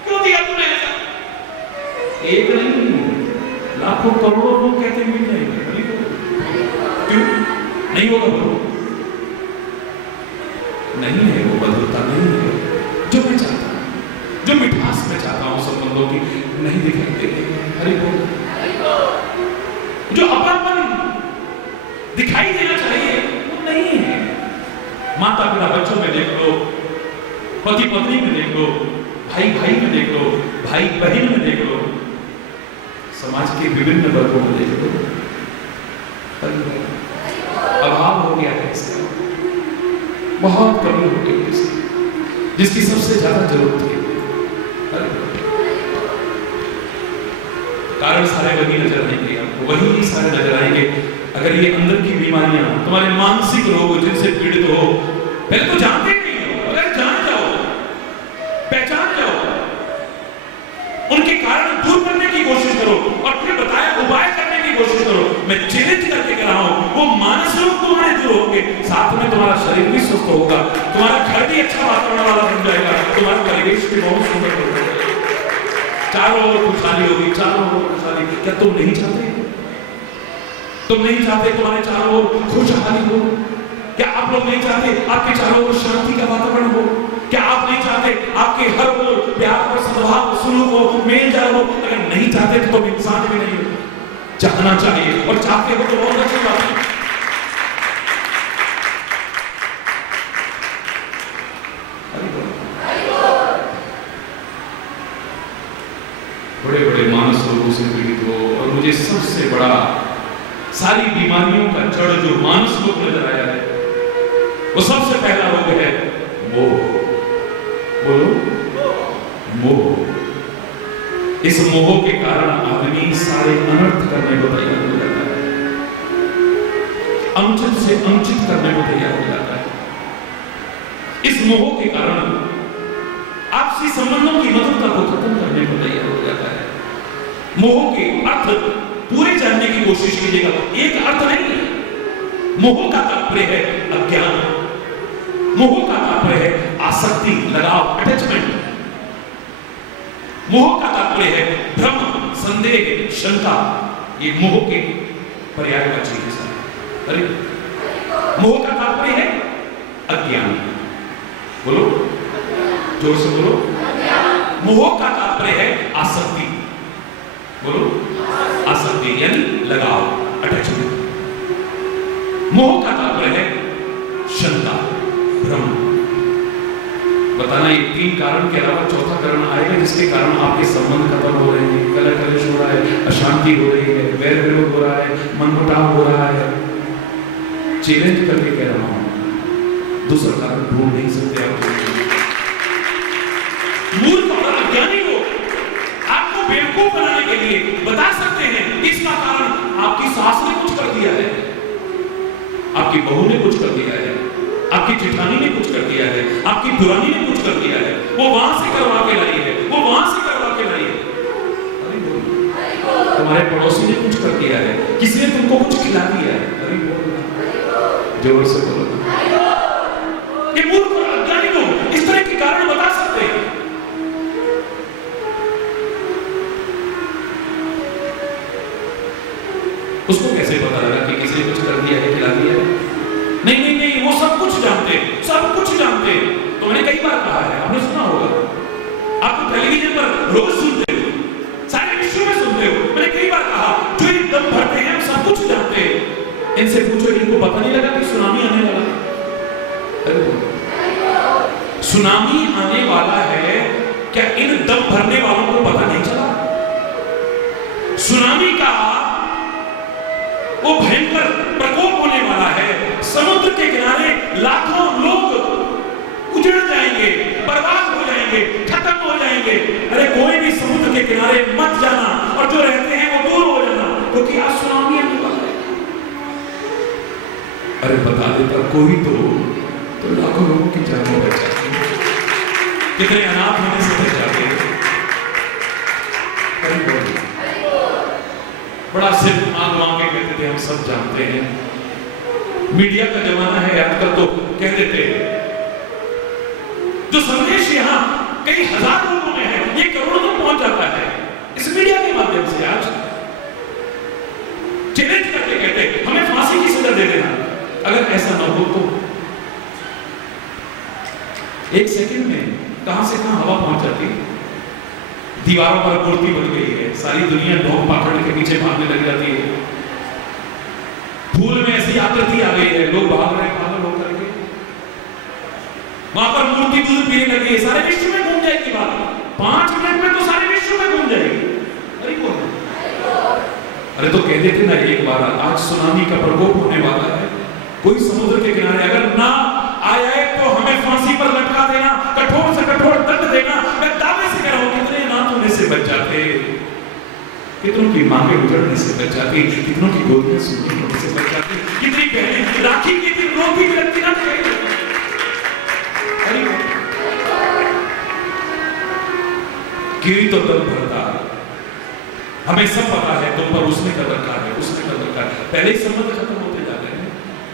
क्यों दिया तूने ऐसा? एक नहीं, लाखों करोड़ों लोग कहते हुए नहीं, क्यों नहीं होगा? बोलो नहीं है, वो बदलता नहीं है। जो मैं चाहता हूं, जो मिठास में चाहता हूं संबंधों की, नहीं दिखाई देती। हरि बोल। जो अपनापन दिखाई देना चाहिए वो नहीं है। माता पिता बच्चों में देख लो, पति पत्नी में देख लो, भाई भाई में देख लो, भाई बहन में देख लो, समाज के विभिन्न वर्गों में देख लो, अभाव हो गया है इसका, बहुत कमी हो गई है इसकी, जिसकी सबसे ज्यादा जरूरत है। कारण सारे वही नजर आएंगे आपको, वही सारे नजर आएंगे। अगर ये अंदर की बीमारियां, तुम्हारे मानसिक रोग जिनसे पीड़ित हो, पहले तो जानते नहीं हो, अगर जान जाओ, पहचान जाओ, उनके कारण दूर करने की कोशिश करो और फिर बताया उपाय करने की कोशिश करो। मैं चैलेंज करके कह रहा हूं, वो मानसिक रोग तुम्हारे दूर होंगे, साथ में तुम्हारा शरीर भी स्वस्थ होगा, तुम्हारा घर भी अच्छा वातावरण वाला बन जाएगा, तुम्हारा परिवेश भी बहुत सुंदर हो जाएगा, चारों ओर खुशहाली होगी, चारों ओर खुशहाली। क्या तुम नहीं चाहते? तुम नहीं चाहते तुम्हारे चारों ओर खुशहाली हो? क्या आप लोग नहीं चाहते आपके चारों ओर शांति का वातावरण हो? क्या आप नहीं चाहते आपके हर ओर प्यार और सद्भाव सुलूक हो, मेल जाल हो? अगर नहीं चाहते तो तुम इंसान भी नहीं हो। चाहना चाहिए, और चाहते हो तो बहुत अच्छी बात है। बड़े बड़े मानस रोगों से पीड़ित हो, और मुझे सबसे बड़ा सारी बीमारियों का जड़ जो मानस रोग नजर आया है, वो सबसे पहला रोग है मोह। बोलो मोह। इस मोह के कारण आदमी सारे अनर्थ करने को तैयार हो जाता है, अनुचित से अनुचित करने को तैयार हो जाता है। इस मोह के कारण आपसी संबंधों की मधुरता को खत्म करने को तैयार हो जाता है। मोह के अर्थ पूरे जानने की कोशिश कीजिएगा, एक अर्थ नहीं। मोह का तात्पर्य है अज्ञान, मोह का तात्पर्य है आसक्ति, लगाव, अटैचमेंट। मोह का तात्पर्य है भ्रम, संदेह, शंका। ये मोह के पर्यायवाची है। अरे मोह का तात्पर्य है अज्ञान। बोलो जोर से बोलो। मोह का तात्पर्य है आसक्ति। बोलो आसक्ति यानी लगाव, अटैचमेंट। मोह का तात्पर्य है शंका, भ्रम। बताना ये तीन कारण के अलावा चौथा कारण आएगा जिसके कारण आपके संबंध खत्म हो रहे हैं, कलह कलेश हो रहा है, अशांति हो रही है, वैर विरोध हो रहा है, मनमुटाव हो रहा है। चैलेंज करके कह रहा हूं, दूसरा कारण ढूंढ नहीं सकते आप। मूर्ख और अज्ञानी को आपको बेवकूफ बनाने के लिए बता सकते हैं इसका कारण आपकी सास ने कुछ कर दिया है, आपकी बहू ने कुछ कर दिया है, आपकी जेठानी ने कुछ कर दिया है, आपकी दुरानी ने कुछ कर दिया है, वो वहां से करवा के लाई है, वो वहां से करवा के लाई है। तुम्हारे पड़ोसी ने कुछ कर दिया है, किसी ने तुमको कुछ खिला दिया है। अरे जोर से बोलो। ये मूर्ख और अज्ञानी लोग इस तरह के कारण बता सकते हैं। उसको कैसे पता लगा कि किसी ने कुछ कर दिया है, खिला दिया है? नहीं नहीं नहीं, वो सब कुछ जानते, सब कुछ जानते। तो मैंने कई बार कहा है, आपने सुना होगा, आप तो टेलीविजन पर रोज सुनते हो, सारे विश्व में सुनते हो। मैंने कई बार कहा जो ये दम भरते हैं सब कुछ जानते हैं, इनसे पूछो इनको पता नहीं लगा कि सुनामी आने वाला है? सुनामी आने वाला है, क्या इन दम भरने वालों को पता नहीं चला? सुनामी का वो भयंकर प्रकोप होने वाला है, समुद्र के किनारे लाखों लोग उजड़ जाएंगे, बर्बाद हो जाएंगे, खत्म हो जाएंगे। अरे कोई भी समुद्र के किनारे मत जाना, और जो रहते हैं वो दूर हो जाना, क्योंकि आज सुनामी आने वाला है। अरे बता देता कोई तो लाखों लोगों की जान बच जाती, कितने अनाथ होने से बच जाते। बड़ा सिर मांग मांग के कहते थे हम सब जानते हैं। मीडिया का जमाना है आजकल, तो कह देते हैं जो संदेश यहाँ कई हजार लोगों में है ये करोड़ों में पहुंच जाता है इस मीडिया के माध्यम से। आज चैलेंज करके कहते हमें फांसी की सजा दे देना, अगर ऐसा ना हो तो एक सेकंड में कहां से कहां हवा पहुंच जाती है। दीवारों पर मूर्ति बन गई है, सारी दुनिया ढोंग पाखंड के पीछे भागने लग जाती है। फूल में ऐसी आकृति आ गई है, लोग भाग रहे हैं पागल होकर के। वहां पर मूर्ति दूध पीने लगी है, सारे विश्व में घूम जाएगी बात, 5 मिनट में तो सारे विश्व में घूम जाएगी। अरे कौन? अरे तो कहते थे ना एक बार आज सुनामी का प्रकोप होने वाला है, कोई समुद्र के किनारे अगर ना आया तो हमें फांसी पर लटका देना, कठोर से कठोर दंड देना। मैं दावे से कह रहा हूं कितने अनाथ होने से बच जाते, कितनों की मांगे उजड़ने से बच जाती, कितनों की गोदियां सूखी होने से बच जाती, कितनी बहनें राखी की दिन रोटी भी लगती ना। गिरी तो दम भरता, हमें सब पता है तुम पर उसने कर रखा है, उसने कर रखा है, पहले ही संबंध खत्म होते जा रहे हैं।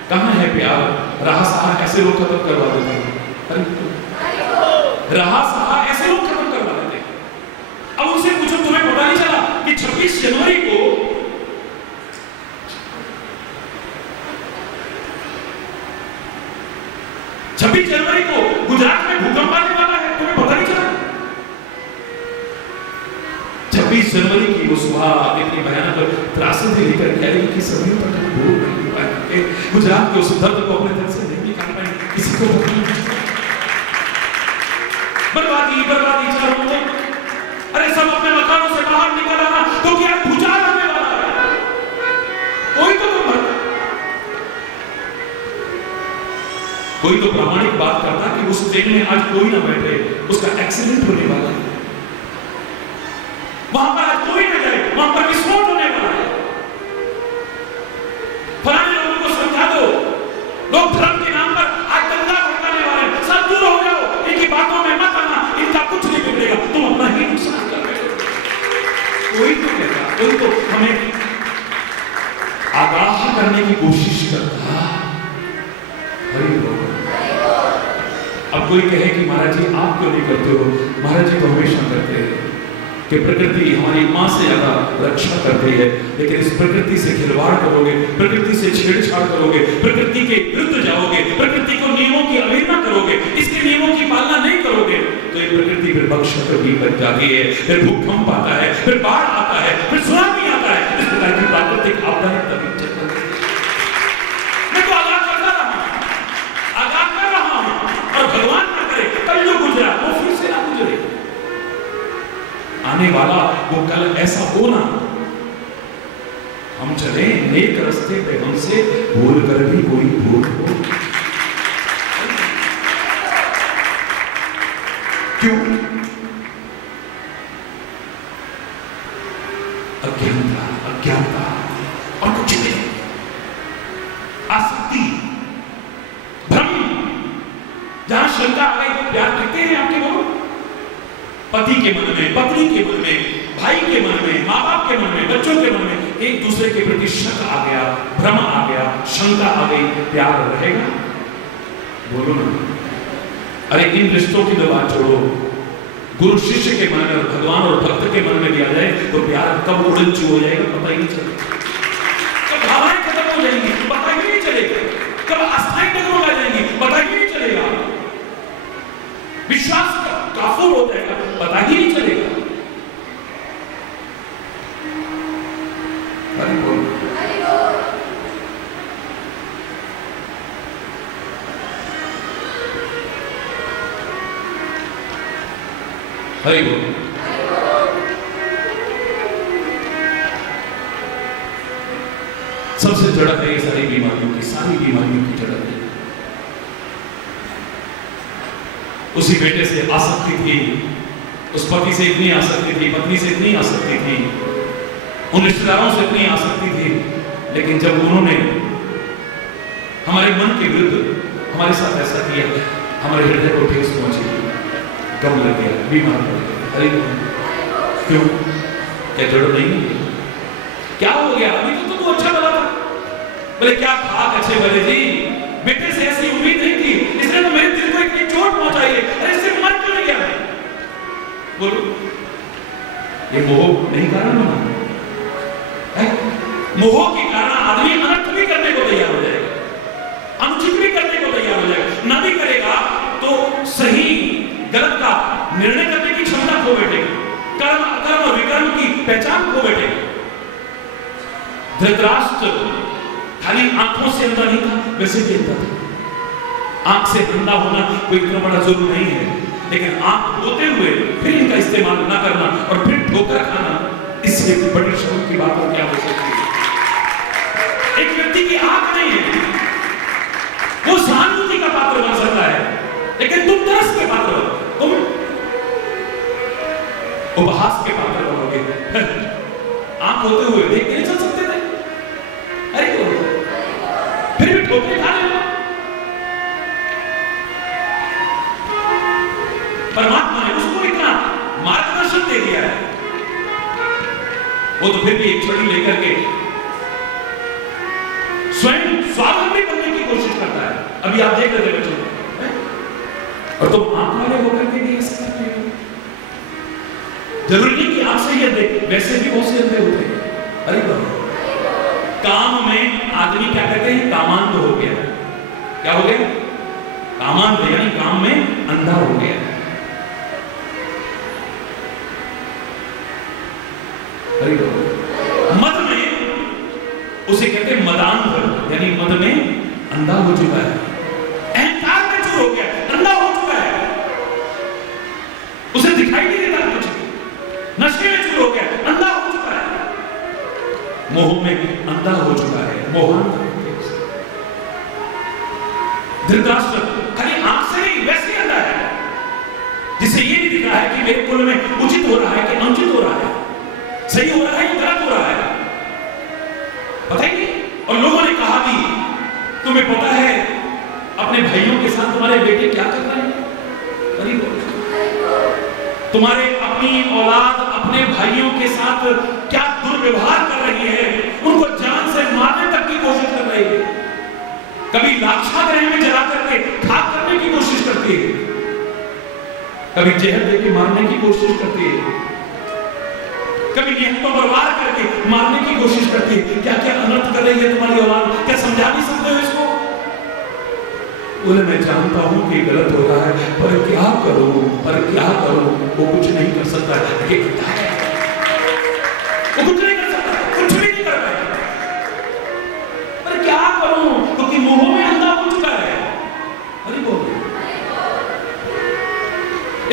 कहां है प्यार? रहा सहा ऐसे लोग खत्म करवा देते हैं। रहा सहा ऐसे लोग खत्म करवा देते हैं। अब उनसे पूछो तुम्हें पता नहीं चला कि 26 जनवरी को गुजरात में भूकंप आने वाला है, तुम्हें पता नहीं चला? 26 जनवरी की वो सुबह इतनी भयानक त्रासदी लेकर के आई कि सभी पर भूल नहीं पाए, गुजरात के उस दर्द को अपने दिल से नहीं निकाल पाए, किसी को बर्बादी बर्बादी चारों ओर। अरे सब अपने मकानों से बाहर निकल आना, तो क्या भूचाल आने वाला है, कोई तो कोई तो प्रामाणिक बात करता कि उस ट्रेन में आज कोई ना बैठे, उसका एक्सीडेंट होने वाला है, वहां पर आज कोई ना जाए, वहां पर विस्फोट होने वाला है। फलाने लोगों को समझा दो, लोग धर्म के नाम पर आज दंगा भड़काने वाले हैं, सब दूर हो जाओ, इनकी बातों में मत आना, इनका कुछ नहीं बिगड़ेगा, तुम अपना ही नुकसान कर रहे हो। कोई तो कहता, कोई तो हमें आगाह करने की कोशिश करता। अब कोई कहे कि महाराज जी आप क्यों नहीं करते हो? महाराज जी तो हमेशा करते हैं कि प्रकृति हमारी मां से ज्यादा रक्षा करती है, लेकिन इस प्रकृति से खिलवाड़ करोगे, प्रकृति से छेड़छाड़ करोगे, प्रकृति के विरुद्ध जाओगे, प्रकृति को नियमों की अवहेलना करोगे, इसके नियमों की पालना नहीं करोगे, तो ये प्रकृति फिर बख्शकर्मी बन जाती है, फिर भूकंप आता है, फिर बाढ़ आता है, फिर सुनामी आता है। इस प्रकार की प्राकृतिक आपदाएं तभी भगवान ना करे कल जो गुजरा वो फिर से ना गुजरे, आने वाला वो कल ऐसा हो ना। हम चले नेक रास्ते पे, हमसे भूल कर भी कोई भूल हो। क्यों? अज्ञानता और कुछ नहीं। आसक्ति, भ्रम, जहां शंका आ गई। प्यार करते हैं आपके लोग? पति के मन में, पत्नी के मन में, भाई के मन में, माँ बाप के मन में, बच्चों के मन में एक दूसरे के प्रति शक आ गया, भ्रम आ गया, शंका आ गई, प्यार रहेगा? बोलो ना। अरे इन रिश्तों की तो बात छोड़ो, गुरु शिष्य के मन में और भगवान और भक्त के मन में दिया जाए तो प्यार कब उड़न चू हो जाएगा पता ही नहीं चलेगा। कब भावनाएं खत्म हो जाएंगी पता ही नहीं चलेगा। कब अस्थायी डगमगा जाएंगी पता ही नहीं चलेगा। विश्वास काफूर हो जाएगा पता ही नहीं चलेगा। हरि बोल। सबसे जड़ है ये सारी बीमारियों की जड़ है। उसी बेटे से आसक्ति थी, उस पति से इतनी आसक्ति थी, पत्नी से इतनी आसक्ति थी, उन रिश्तेदारों से इतनी आसक्ति थी, लेकिन जब उन्होंने हमारे मन के विरुद्ध हमारे साथ ऐसा किया, हमारे हृदय को ठेस पहुंची, गम लग गया, बीमार पड़ गया। अरे क्यों? क्या जड़ नहीं है? क्या हो गया? अभी तो तू अच्छा भला था। बोले क्या खाक अच्छे भले जी, बेटे से ऐसी उम्मीद नहीं थी, इसने तो मेरे दिल को इतनी चोट पहुंचाई है। अरे इससे मर क्यों नहीं गया? बोलो, ये मोह नहीं कारण बना? मोह के कारण आदमी अनर्थ भी करने को तैयार हो जाएगा, अनुचित भी करने को तैयार हो जाएगा। ना भी करेगा तो सही गलत का निर्णय करने की क्षमता खो बैठेगी, कर्म अकर्म और विकर्म की पहचान खो बैठेगी। धृतराष्ट्र खाली आंखों से अंधा नहीं था, वैसे भी अंधा था। आंख से अंधा होना कोई इतना बड़ा जुर्म नहीं है, लेकिन आंख होते हुए फिर इनका इस्तेमाल ना करना और फिर ठोकर खाना, इससे बड़ी शर्म की बात और क्या हो सकती है? एक व्यक्ति की आंख नहीं है, वो सहानुभूति का पात्र बन सकता है, लेकिन तुम तरस के पात्र हो, तुम उपहास के पात्र बनोगे। आंख होते हुए देख के नहीं चल सकते थे? अरे तो फिर भी ठोकरे खा रहे हो। परमात्मा ने उसको इतना मार्गदर्शन दे दिया है, वो तो फिर भी एक छड़ी लेकर के स्वयं स्वावलंबी बनने की कोशिश करता है। अभी आप देख रहे थे बच्चों, और तुम आंख वाले होकर के भी ऐसा करते हो। जरूरी नहीं कि आपसे ही अंधे, वैसे भी बहुत से अंधे होते हैं। अरे बाबा, काम में आदमी क्या कहते हैं? कामांध हो गया। क्या हो गया? कामांध, यानी काम में अंधा हो गया। अरे बाबा, मद में उसे कहते हैं मदांध, यानी मद में अंधा हो चुका है, अहंकार में चूर हो गया, अंधा हो चुका है, उसे दिखाई नहीं देता कुछ, नशे में चूर हो गया, अंधा हो चुका है, मोह में अंधा हो चुका है, मोहांध। धृतराष्ट्र खाली आंख से नहीं वैसे अंधा है, जिसे ये नहीं दिख रहा है कि मेरे कुल में उचित हो रहा है कि अनुचित हो रहा है, सही हो रहा है कि गलत हो रहा है, पता ही नहीं। और लोगों ने कहा भी, तुम्हें पता है अपने भाइयों के साथ तुम्हारे बेटे क्या कर रहे हैं? तुम्हारे अपनी औलाद अपने भाइयों के साथ क्या दुर्व्यवहार कर रही है, उनको जान से मारने तक की कोशिश कर रही है, कभी लाक्षागृह में जला करके खाक करने की कोशिश करती है, कभी जहर देके मारने की कोशिश करती है, कभी निहत्तों पर वार करके मारने की कोशिश करती है। क्या क्या अनर्थ कर रही है तुम्हारी औलाद, क्या समझा नहीं सकते हो इसको? बोले मैं जानता हूं कि गलत हो रहा है, पर क्या करूं, वो कुछ नहीं कर सकता है, वो कुछ नहीं कर सकता, कुछ भी नहीं कर पाएगा, पर क्या करूं, क्योंकि मोह में अंधा हो चुका है। अरे बोल,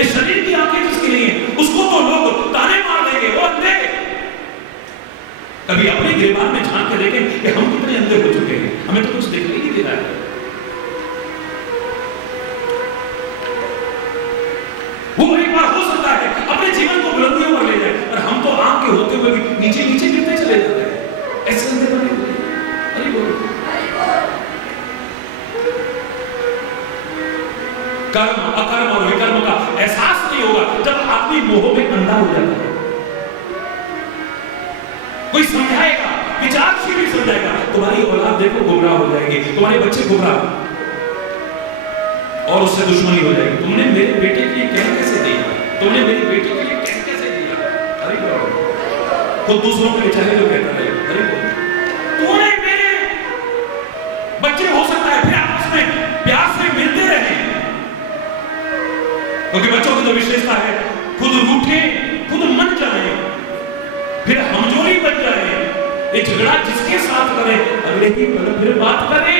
इस शरीर की आंखें जिसके लिए, उसको तो लोग ताने मार देंगे, वो अंधे। कभी अपने गिरबान में झांक के देखें कि हम कितने अंधे हो चुके हैं, हमें तो कुछ दिखाई नहीं दे रहा है। वो अपने जीवन को बुलंदियों पर ले जाए, और हम तो आंख के होते हुए भी नीचे नीचे गिरते चले जा रहे हैं। ऐसे अंधे बने हुए हैं। अरे बोलो, कर्म अकर्म और विकर्म का एहसास नहीं होगा जब आदमी मोह में अंधा हो जाता है। कोई समझाएगा, विचारशील भी समझाएगा, तुम्हारी औलाद देखो गुमराह हो जाएगी, तुम्हारे बच्चे गुमराह, और उससे दुश्मनी हो जाएगी। तुमने मेरे बेटे के लिए क्या कैसे दिया, तुमने मेरी बेटी के लिए क्या कैसे दिया। अरे बाबा, खुद दूसरों के बेचारे जो कहता है, अरे तूने मेरे बच्चे हो सकता है फिर आपस में प्यार से मिलते रहे, क्योंकि बच्चों की तो विशेषता है खुद रूठे खुद मन जाए फिर हमजोली बन जाए। ये झगड़ा जिसके साथ करे अगले ही पल फिर बात करे।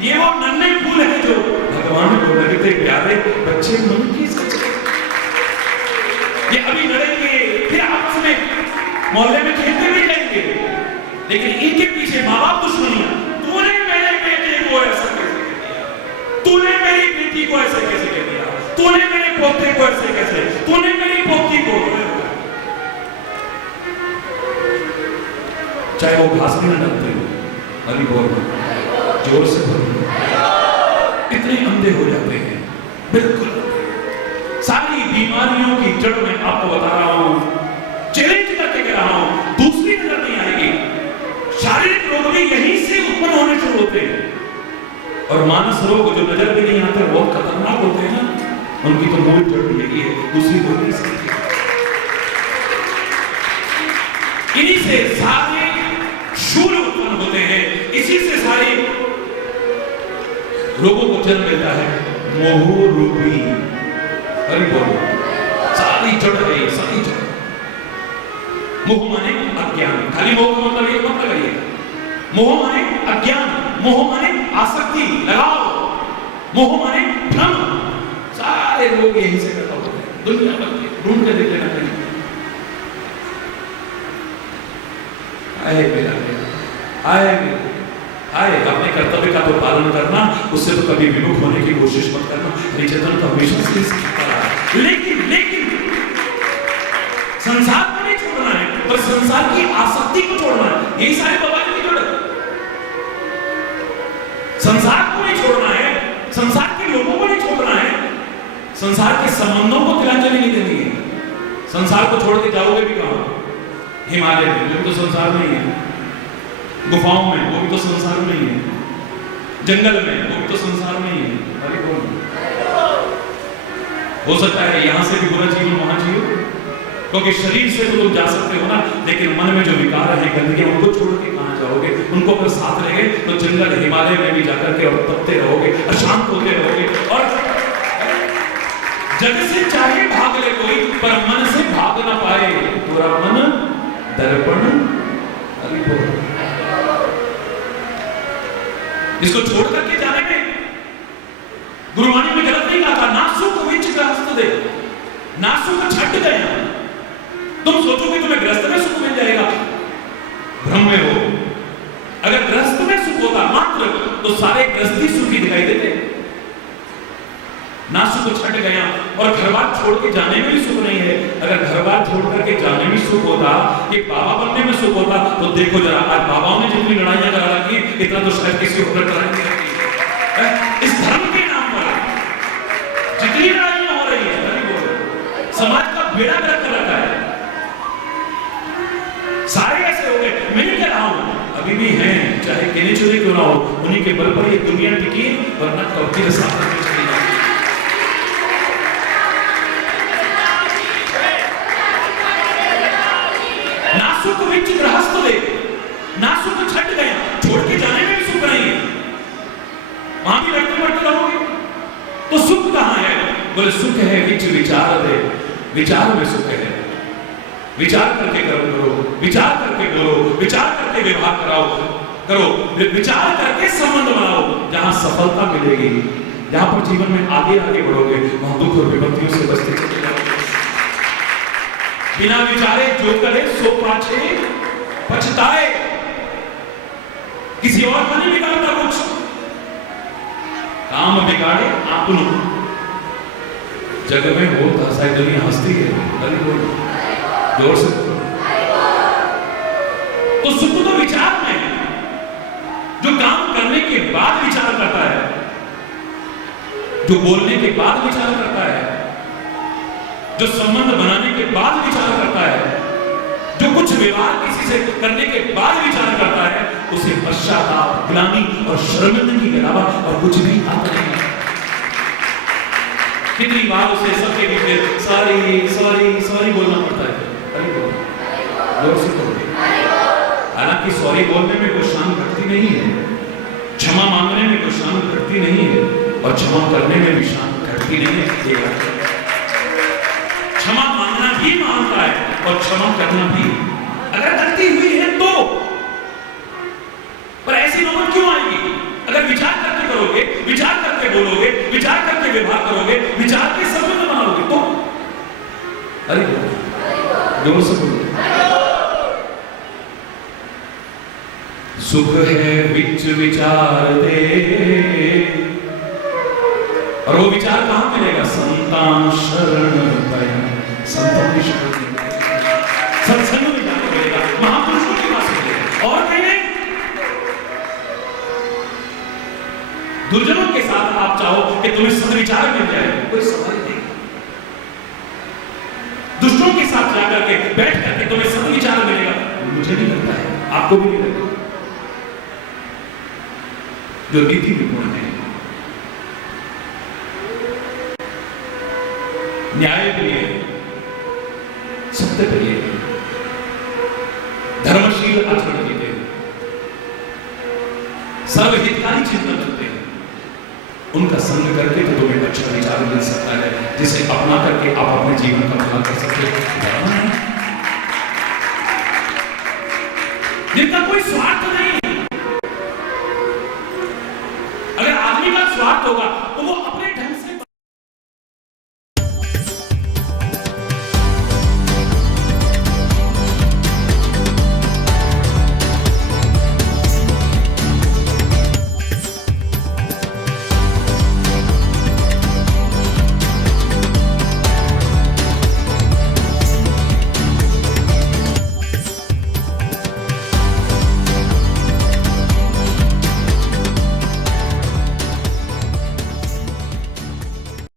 ये वो नन्हे फूल है जो भगवान को लगते प्यारे, बच्चे मन की सच्चाई। ये अभी लड़ेंगे फिर आपस में मोहल्ले में खेलते भी जाएंगे, लेकिन इनके पीछे माँ बाप दुश्मनियां। तूने मेरे बेटे को ऐसा कैसे कह दिया, तूने मेरी बेटी को ऐसे कैसे कह दिया, तूने मेरे पोते को ऐसे कैसे, तूने मेरी पोती को। चाहे वो घास में न डलते हो, अभी बोल जोर से बोलो, इतने अंधे हो जाते हैं। बिल्कुल सारी बीमारियों की जड़ में आपको बता रहा हूं, चैलेंज करके कह रहा हूं, दूसरी नजर नहीं आएगी। शारीरिक रोग भी यहीं से उत्पन्न होने शुरू होते हैं, और मानस रोग जो नजर भी नहीं आते बहुत खतरनाक होते हैं ना, उनकी तो मूल जड़ भी यही है, दूसरी कोई नहीं सकती। इन्हीं से सारे शूल उत्पन्न होते हैं, इसी से सारी रोगों को जन्म मिलता है। मोह रूपी, अरे बोलो, सारी जड़ है, सारी जड़। मोह माने अज्ञान, खाली मोह का मतलब ये मत लगाइए। मोह माने अज्ञान, मोह माने आसक्ति, लगाओ, मोह माने भ्रम। सारे लोग यहीं से पैदा होते हैं, दुनिया भर के, ढूंढ के देख लेना कहीं। आए मेरा आए आए, अपने कर्तव्य का तो पालन करना, उससे तो कभी विमुख होने की कोशिश मत करना। हरिचंद्र तो हमेशा से सीखता रहा, लेकिन संसार को नहीं छोड़ना है, पर संसार की आसक्ति को छोड़ना है। यही सारे बवाल की जड़। संसार को नहीं छोड़ना है, संसार के लोगों को नहीं छोड़ना है, संसार के संबंधों को तिलांजलि नहीं देनी है। संसार को छोड़ के जाओगे भी कहां? हिमालय में, वो भी तो संसार में ही है। गुफाओं में, वो भी तो संसार में ही है। जंगल में, वो भी तो संसार में ही है। अरे हो सकता है यहां से भी बुरा जीवन वहां जियो, क्योंकि शरीर से तो तुम जा सकते हो ना, लेकिन मन में जो विकार है, गंदगी, उनको छोड़ के कहां जाओगे? उनको अगर साथ रह गए तो जंगल हिमालय में भी जाकर के और तपते रहोगे, अशांत होते रहोगे। और जग से चाहे भाग ले कोई, पर मन से भाग ना पाए। पूरा मन दर्पण, इसको छोड़ करके जाने में गुरुवाणी में गलत नहीं कहा था। नासुक विच ग्रस्त दे, नासुक छट गया। तुम सोचोगे तुम्हें ग्रस्त में सुख मिल जाएगा, भ्रम में हो। अगर ग्रस्त में सुख होता मात्र, तो सारे ग्रस्ती सुखी दिखाई देते। नासुक छट गया, और घर बार छोड़ के जाने में भी सुख नहीं है। अगर घर बार छोड़ करके जाने में सुख होता, ये बाबा बनने में सुख होता, तो देखो जरा आज बाबाओं ने जितनी लड़ाइयां करा रखी, इतना तो शायद किसी को कराएंगे। इस धर्म के नाम पर जितनी लड़ाइयां हो रही है, समाज का बेड़ा गर्क कर रखा है। सारे ऐसे हो गए। मैं नहीं कह रहा हूं, अभी भी हैं, चाहे किन्हीं चुने क्यों ना हो, उन्हीं के बल पर ये दुनिया टिकी, वरना कब्जे के साथ चली जाती। नासुक विच गृहस्थ दे, नासुक छट गया, छोड़ के जाने में भी सुख नहीं है। वहां भी लड़ते बढ़ते रहोगे तो सुख कहां है? बोले सुख है विच विचार दे, विचार में सुख है। विचार करके कर्म करो, विचार करके बोलो, विचार करके व्यवहार करो, विचार करके संबंध बनाओ। जहां सफलता मिलेगी, जहां पर जीवन में आगे आगे बढ़ोगे, वहां दुख और विपत्तियों से बचते चले जाओगे। बिना विचारे जो करे सो पाछे पछताए। किसी और का नहीं बिगाड़ता कुछ, काम बिगाड़े आपनो। जग में होता शायद दुनिया हंसती है। अरे बोल जोर से बोलो। तो सुख तो विचार में है, जो काम करने के बाद विचार करता है, जो बोलने के बाद विचार करता है, जो संबंध बनाने के बाद विचार करता है, जो कुछ व्यवहार किसी से करने के बाद विचार करता है, उसे पश्चाताप, ग्लानि और शर्मिंदगी के अलावा और कुछ भी आता नहीं। कितनी बार उसे सबके बीच में सॉरी सॉरी सॉरी बोलना पड़ता है। अरे बोलो जोर से बोलो। हालांकि सॉरी बोलने में कोई शान घटती नहीं है, क्षमा मांगने में कोई शान घटती नहीं है, और क्षमा करने में भी शान घटती नहीं है। क्षमा मांगना भी मांगता है और क्षमा करना भी, अगर गलती हुई है तो। पर ऐसी नौबत क्यों आएगी? अगर विचार करके करोगे, विचार करके बोलोगे, विचार करके व्यवहार करोगे, विचार के संबंध बनाओगे तो। अरे जोर से बोलो। सुख है विच विचार दे, और वो विचार कहां मिलेगा? संतान शरण पाया, संतों की शरण सत्संग में जाकर मिलेगा, महापुरुषों के पास मिलेगा, और कहीं नहीं। दुर्जनों के साथ आप चाहो कि तुम्हें सद्विचार मिल जाए, कोई सवाल नहीं। दुष्टों के साथ जाकर के बैठ करके तुम्हें सद्विचार मिलेगा, मुझे नहीं लगता है, आपको भी नहीं लगता। जो नीति निपुण है, न्याय के लिए, सत्य के लिए, धर्मशील आचरण के लिए, सर्वहितकारी चिंतन करते हैं, उनका संग करके तो तुम्हें अच्छा विचार मिल सकता है, जिसे अपना करके आप अपने जीवन का भला कर सकते हो। जिनका कोई स्वार्थ नहीं, अगर आदमी का स्वार्थ होगा तो वो